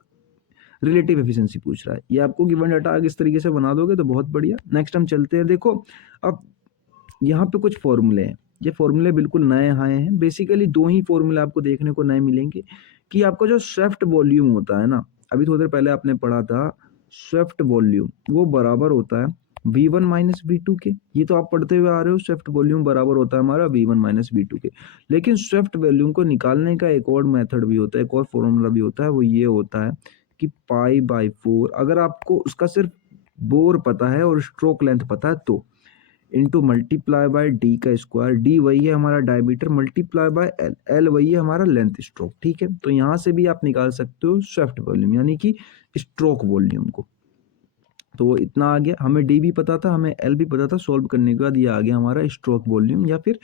रिलेटिव एफिशिएंसी पूछ रहा है। ये आपको गिवन डाटा इस तरीके से बना दोगे तो बहुत बढ़िया। नेक्स्ट हम चलते हैं। देखो अब यहाँ पे कुछ फॉर्मूले हैं, ये फॉर्मूले बिल्कुल नए आए हैं। बेसिकली 2 ही फॉर्मूले आपको देखने को नए मिलेंगे कि आपका जो स्वेफ्ट वॉल्यूम होता है ना, अभी थोड़ी देर पहले आपने पढ़ा था स्वेफ्ट वॉल्यूम, वो बराबर होता है V1 माइनस V2 के। ये तो आप पढ़ते हुए आ रहे हो, स्वेफ्ट वॉल्यूम बराबर होता है हमारा V1 माइनस V2 के। लेकिन स्वेफ्ट वॉल्यूम को निकालने का एक और मेथड भी होता है, एक और फॉर्मूला भी होता है, वो ये होता है कि π/4। अगर आपको उसका सिर्फ बोर पता है और स्ट्रोक लेंथ पता है तो इंटू मल्टीप्लाई बाय डी का स्क्वायर, डी वही है हमारा diameter, multiply by L, L वही है हमारा लेंथ स्ट्रोक, ठीक है। तो यहाँ से भी आप निकाल सकते हो स्वेफ्ट वॉल्यूम यानी कि स्ट्रोक वॉल्यूम को। तो इतना आ गया, हमें डी भी पता था, हमें एल भी पता था, सॉल्व करने के बाद ये आ गया हमारा स्ट्रोक वॉल्यूम या फिर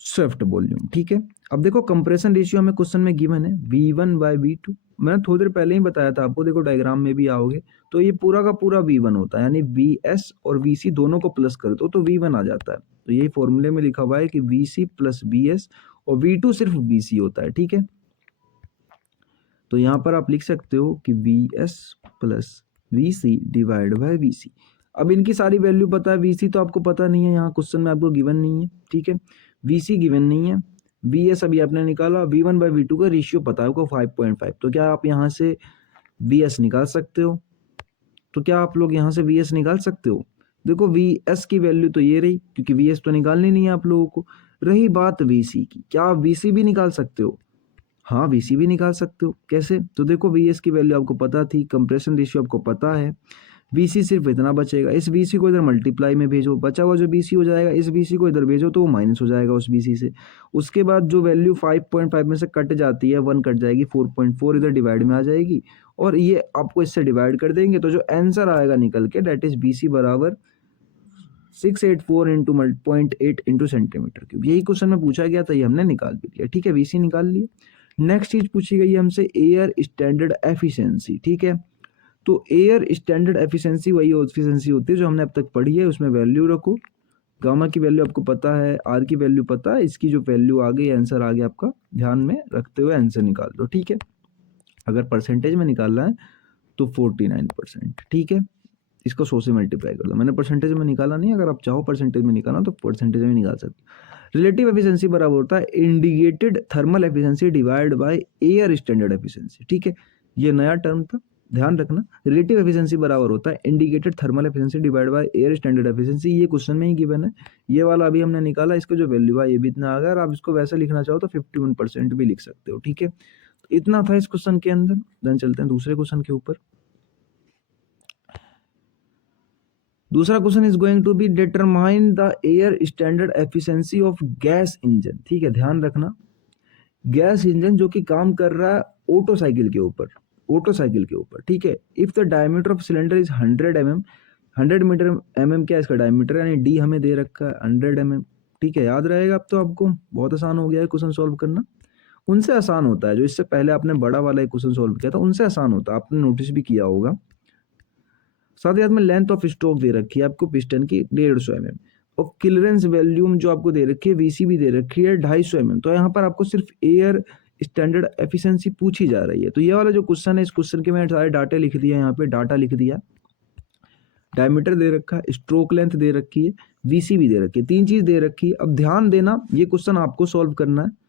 स्वेफ्ट वॉल्यूम, ठीक है। अब देखो कंप्रेशन रेशियो हमें क्वेश्चन में गिवन है V1/V2। मैंने थोड़ी देर पहले ही बताया था आपको, देखो डायग्राम में भी आओगे तो ये पूरा का पूरा V1 होता है, यानी VS और VC दोनों को प्लस कर दो तो V1 आ जाता है। तो यही फॉर्मूले में लिखा हुआ है कि VC प्लस VS और V2 सिर्फ VC होता है, ठीक है। तो यहाँ पर आप लिख सकते हो कि VS plus VC divide by VC। अब इनकी सारी वैल्यू पता है, VC तो आपको पता नहीं है, यहाँ क्वेश्चन में आपको गिवन नहीं है, ठीक है। VC गिवन नहीं है, VS अभी आपने निकाला, V1/V2 का रेशियो पता है आपको 5.5। तो क्या आप यहाँ से VS निकाल सकते हो? तो क्या आप लोग यहाँ से VS निकाल सकते हो? देखो VS की वैल्यू तो ये रही, क्योंकि VS तो निकालनी नहीं है आप लोगों को। रही बात VC की, क्या आप VC भी निकाल सकते हो? हाँ, VC भी निकाल सकते हो। कैसे? तो देखो VS की वैल्यू आपको पता थी, कंप्रेशन रेशियो आपको पता है, VC सिर्फ इतना बचेगा, इस VC को इधर मल्टीप्लाई में भेजो, बचा हुआ जो BC हो जाएगा इस BC को इधर भेजो तो वो माइनस हो जाएगा उस BC से। उसके बाद जो वैल्यू 5.5 में से कट जाती है, 1 कट जाएगी, 4.4 इधर डिवाइड में आ जाएगी और ये आपको इससे डिवाइड कर देंगे तो जो आंसर आएगा निकल के दैट इज BC बराबर 684 इंटू 0.8 इंटू सेंटीमीटर क्यूब। यही क्वेश्चन में पूछा गया था, ये हमने निकाल भी लिया, ठीक है, VC निकाल लिया। नेक्स्ट चीज पूछी गई है हमसे एयर स्टैंडर्ड एफिशिएंसी, ठीक है। तो एयर स्टैंडर्ड एफिशिएंसी वही एफिशिएंसी होती है जो हमने अब तक पढ़ी है, उसमें वैल्यू रखो, गामा की वैल्यू आपको पता है, आर की वैल्यू पता है, इसकी जो वैल्यू आ गई आंसर आ गया आपका, ध्यान में रखते हुए आंसर निकाल दो, ठीक है। अगर परसेंटेज में निकालना है तो 49%, ठीक है। इसको 100 से मल्टीप्लाई कर दो, मैंने परसेंटेज में निकाला नहीं, अगर आप चाहो परसेंटेज में निकालना तो परसेंटेज में निकाल सकते। रिलेटिव एफिशिएंसी बराबर होता है indicated thermal efficiency divide by air standard efficiency, ठीक है। ये नया टर्म था, ध्यान रखना। रिलेटिव एफिशिएंसी बराबर होता है indicated thermal efficiency divide by air standard efficiency. ये क्वेश्चन में ही गिवन है, ये वाला अभी हमने निकाला, इसका जो वैल्यू है ये भी इतना आ गया। और आप इसको वैसे लिखना चाहो तो 51% भी लिख सकते हो, ठीक है। तो इतना था इस क्वेश्चन के अंदर। देन चलते हैं दूसरे क्वेश्चन के ऊपर। दूसरा question is going to be determine the air standard efficiency of gas engine. ठीक है, ध्यान रखना, गैस इंजन जो कि काम कर रहा है ऑटो साइकिल के ऊपर, ऑटो साइकिल के ऊपर। ठीक है, if the diameter of cylinder is 100 mm, 100 metre mm क्या इसका डायमीटर, यानी डी हमें दे रखा है 100 mm। ठीक है, याद रहेगा। अब तो आपको बहुत आसान हो गया है क्वेश्चन सॉल्व करना, उनसे आसान होता है जो इससे पहले आपने बड़ा वाला एक क्वेश्चन सॉल्व किया था, उनसे आसान होता है, आपने नोटिस भी किया होगा। साथ ही साथ में लेंथ ऑफ स्ट्रोक दे रखी है आपको पिस्टन की 150 mm, और क्लियरेंस वॉल्यूम जो आपको दे रखी है वीसी भी दे रखी है 250 mm। तो यहाँ पर आपको सिर्फ एयर स्टैंडर्ड एफिशिएंसी पूछी जा रही है। तो ये वाला जो क्वेश्चन है, इस क्वेश्चन के मैंने सारे डाटा लिख दिया, यहाँ पे डाटा लिख दिया, डायमीटर दे रखा है, स्ट्रोक लेंथ दे रखी है, वीसी भी दे रखी है, 3 चीज दे रखी है। अब ध्यान देना, ये क्वेश्चन आपको सॉल्व करना है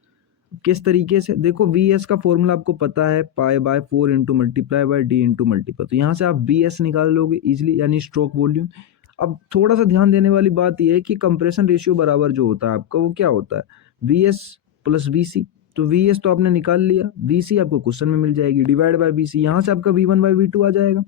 किस तरीके से। देखो वी एस का फॉर्मूला आपको पता है, pi by 4 into multiply by D into multiply, तो यहाँ से आप बी एस निकाल लोगे इजिली, यानी स्ट्रोक वॉल्यूम। अब थोड़ा सा ध्यान देने वाली बात यह है कि कंप्रेशन रेशियो बराबर जो होता है आपका, वो क्या होता है, वी एस प्लस वी सी। तो वी एस तो आपने निकाल लिया, वी सी आपको क्वेश्चन में मिल जाएगी, डिवाइड बाय वी सी, यहाँ से आपका V one by V two आ जाएगा।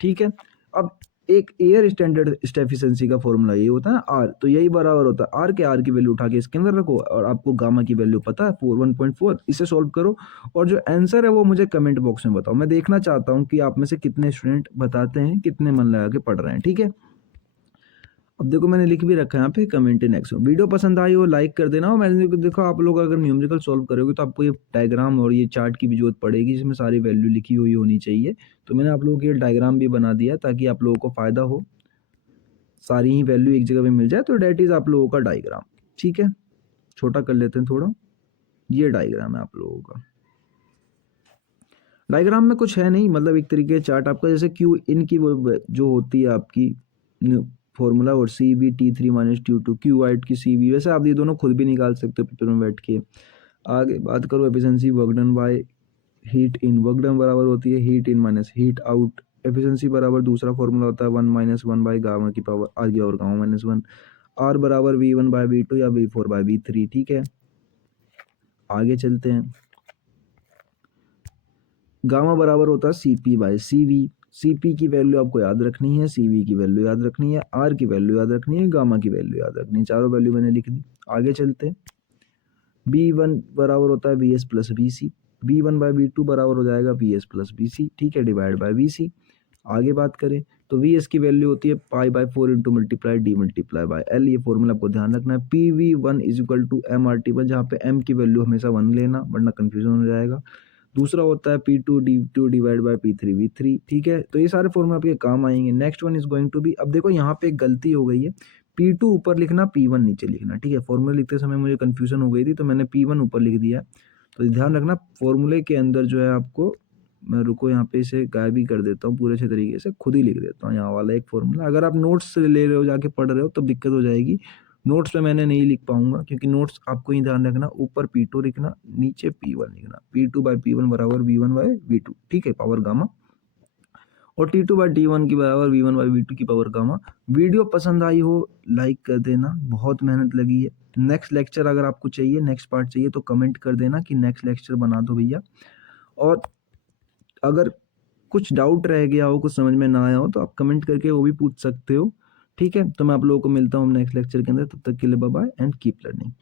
ठीक है, अब एक एयर स्टैंडर्ड एफिशिएंसी का फॉर्मूला ये होता है ना आर, तो यही बराबर होता है आर के, आर की वैल्यू उठा के इसके अंदर रखो, और आपको गामा की वैल्यू पता है 1.4, इसे सॉल्व करो और जो आंसर है वो मुझे कमेंट बॉक्स में बताओ। मैं देखना चाहता हूँ कि आप में से कितने स्टूडेंट बताते हैं, कितने मन लगा के पढ़ रहे हैं। ठीक है, अब देखो मैंने लिख भी रखा है यहाँ पे कमेंट इन एक्शन। वीडियो पसंद आई हो लाइक कर देना, और मैंने देखो आप लोग अगर न्यूमेरिकल सॉल्व करोगे तो आपको ये डायग्राम और ये चार्ट की भी जरूरत पड़ेगी, जिसमें सारी वैल्यू लिखी हुई होनी चाहिए। तो मैंने आप लोगों के डायग्राम भी बना दिया ताकि आप लोगों को फायदा हो, सारी ही वैल्यू एक जगह पे मिल जाए। तो डेट इज आप लोगों का डायग्राम। ठीक है, छोटा कर लेते हैं थोड़ा, ये डायग्राम है आप लोगों का। डायग्राम में कुछ है नहीं, मतलब एक तरीके चार्ट आपका, जैसे क्यू इन की वो जो होती है आपकी फॉर्मूला, और C V T three minus T two, Q आइट की सी वी, वैसे आप ये दोनों खुद भी निकाल सकते हो पेपर में बैठ के। आगे बात करो efficiency work done by heat in, work done बराबर होती है heat in minus heat out. Efficiency बराबर दूसरा फॉर्मूला होता है 1 - 1 बाय गामा की पावर आर की पावर गामा -1। आर बराबर V1 बाय V2 या V4 बाय V3। ठीक है, आगे चलते हैं। गामा बराबर होता है CP बाय CV। CP की वैल्यू आपको याद रखनी है, CV की वैल्यू याद रखनी है, R की वैल्यू याद रखनी है, गामा की वैल्यू याद रखनी है। चारों वैल्यू मैंने लिख दी। आगे चलते हैं। B1 बराबर होता है VS plus VC। V1 bye V2 बराबर हो जाएगा VS प्लस VC। ठीक है, डिवाइड बाय VC। आगे बात करें तो VS की वैल्यू होती है pi by 4 into multiply D multiply by L. ये फॉर्मूला आपको ध्यान रखना है। PV1 is equal to MRT1, जहाँ पे M की वैल्यू हमेशा 1 लेना, वरना कंफ्यूजन हो जाएगा। दूसरा होता है P2 D2 divide by P3 V3। ठीक है, तो ये सारे फॉर्मूला आपके काम आएंगे। Next one is going to be, अब देखो यहाँ पे एक गलती हो गई है, P2 ऊपर लिखना, P1 नीचे लिखना। ठीक है, फॉर्मूला लिखते समय मुझे कंफ्यूजन हो गई थी, तो मैंने P1 ऊपर लिख दिया। तो ध्यान रखना फॉर्मूले के अंदर जो है आपको, मैं रुको यहाँ पे इसे गायब भी कर देता हूँ पूरे अच्छे तरीके से, खुद ही लिख देता हूँ यहाँ वाला एक फॉर्मूला। अगर आप नोट्स से ले रहे हो, जाके पढ़ रहे हो, तब दिक्कत हो जाएगी। नोट्स पे मैंने नहीं लिख पाऊंगा, क्योंकि नोट्स आपको ही ध्यान रखना, ऊपर P2 लिखना, नीचे P1 लिखना। P2 बाय P1 बराबर V1 बाय V2। ठीक है, पावर गामा, और T2 बाय T1 की बराबर V1 बाय V2 की पावर गामा। वीडियो पसंद आई हो लाइक कर देना, बहुत मेहनत लगी है। नेक्स्ट लेक्चर अगर आपको चाहिए, नेक्स्ट पार्ट चाहिए, तो कमेंट कर देना कि नेक्स्ट लेक्चर बना दो भैया। और अगर कुछ डाउट रह गया हो, कुछ समझ में ना आया हो, तो आप कमेंट करके वो भी पूछ सकते हो। ठीक है, तो मैं आप लोगों को मिलता हूँ नेक्स्ट लेक्चर के अंदर। तब तक के लिए bye bye and keep learning.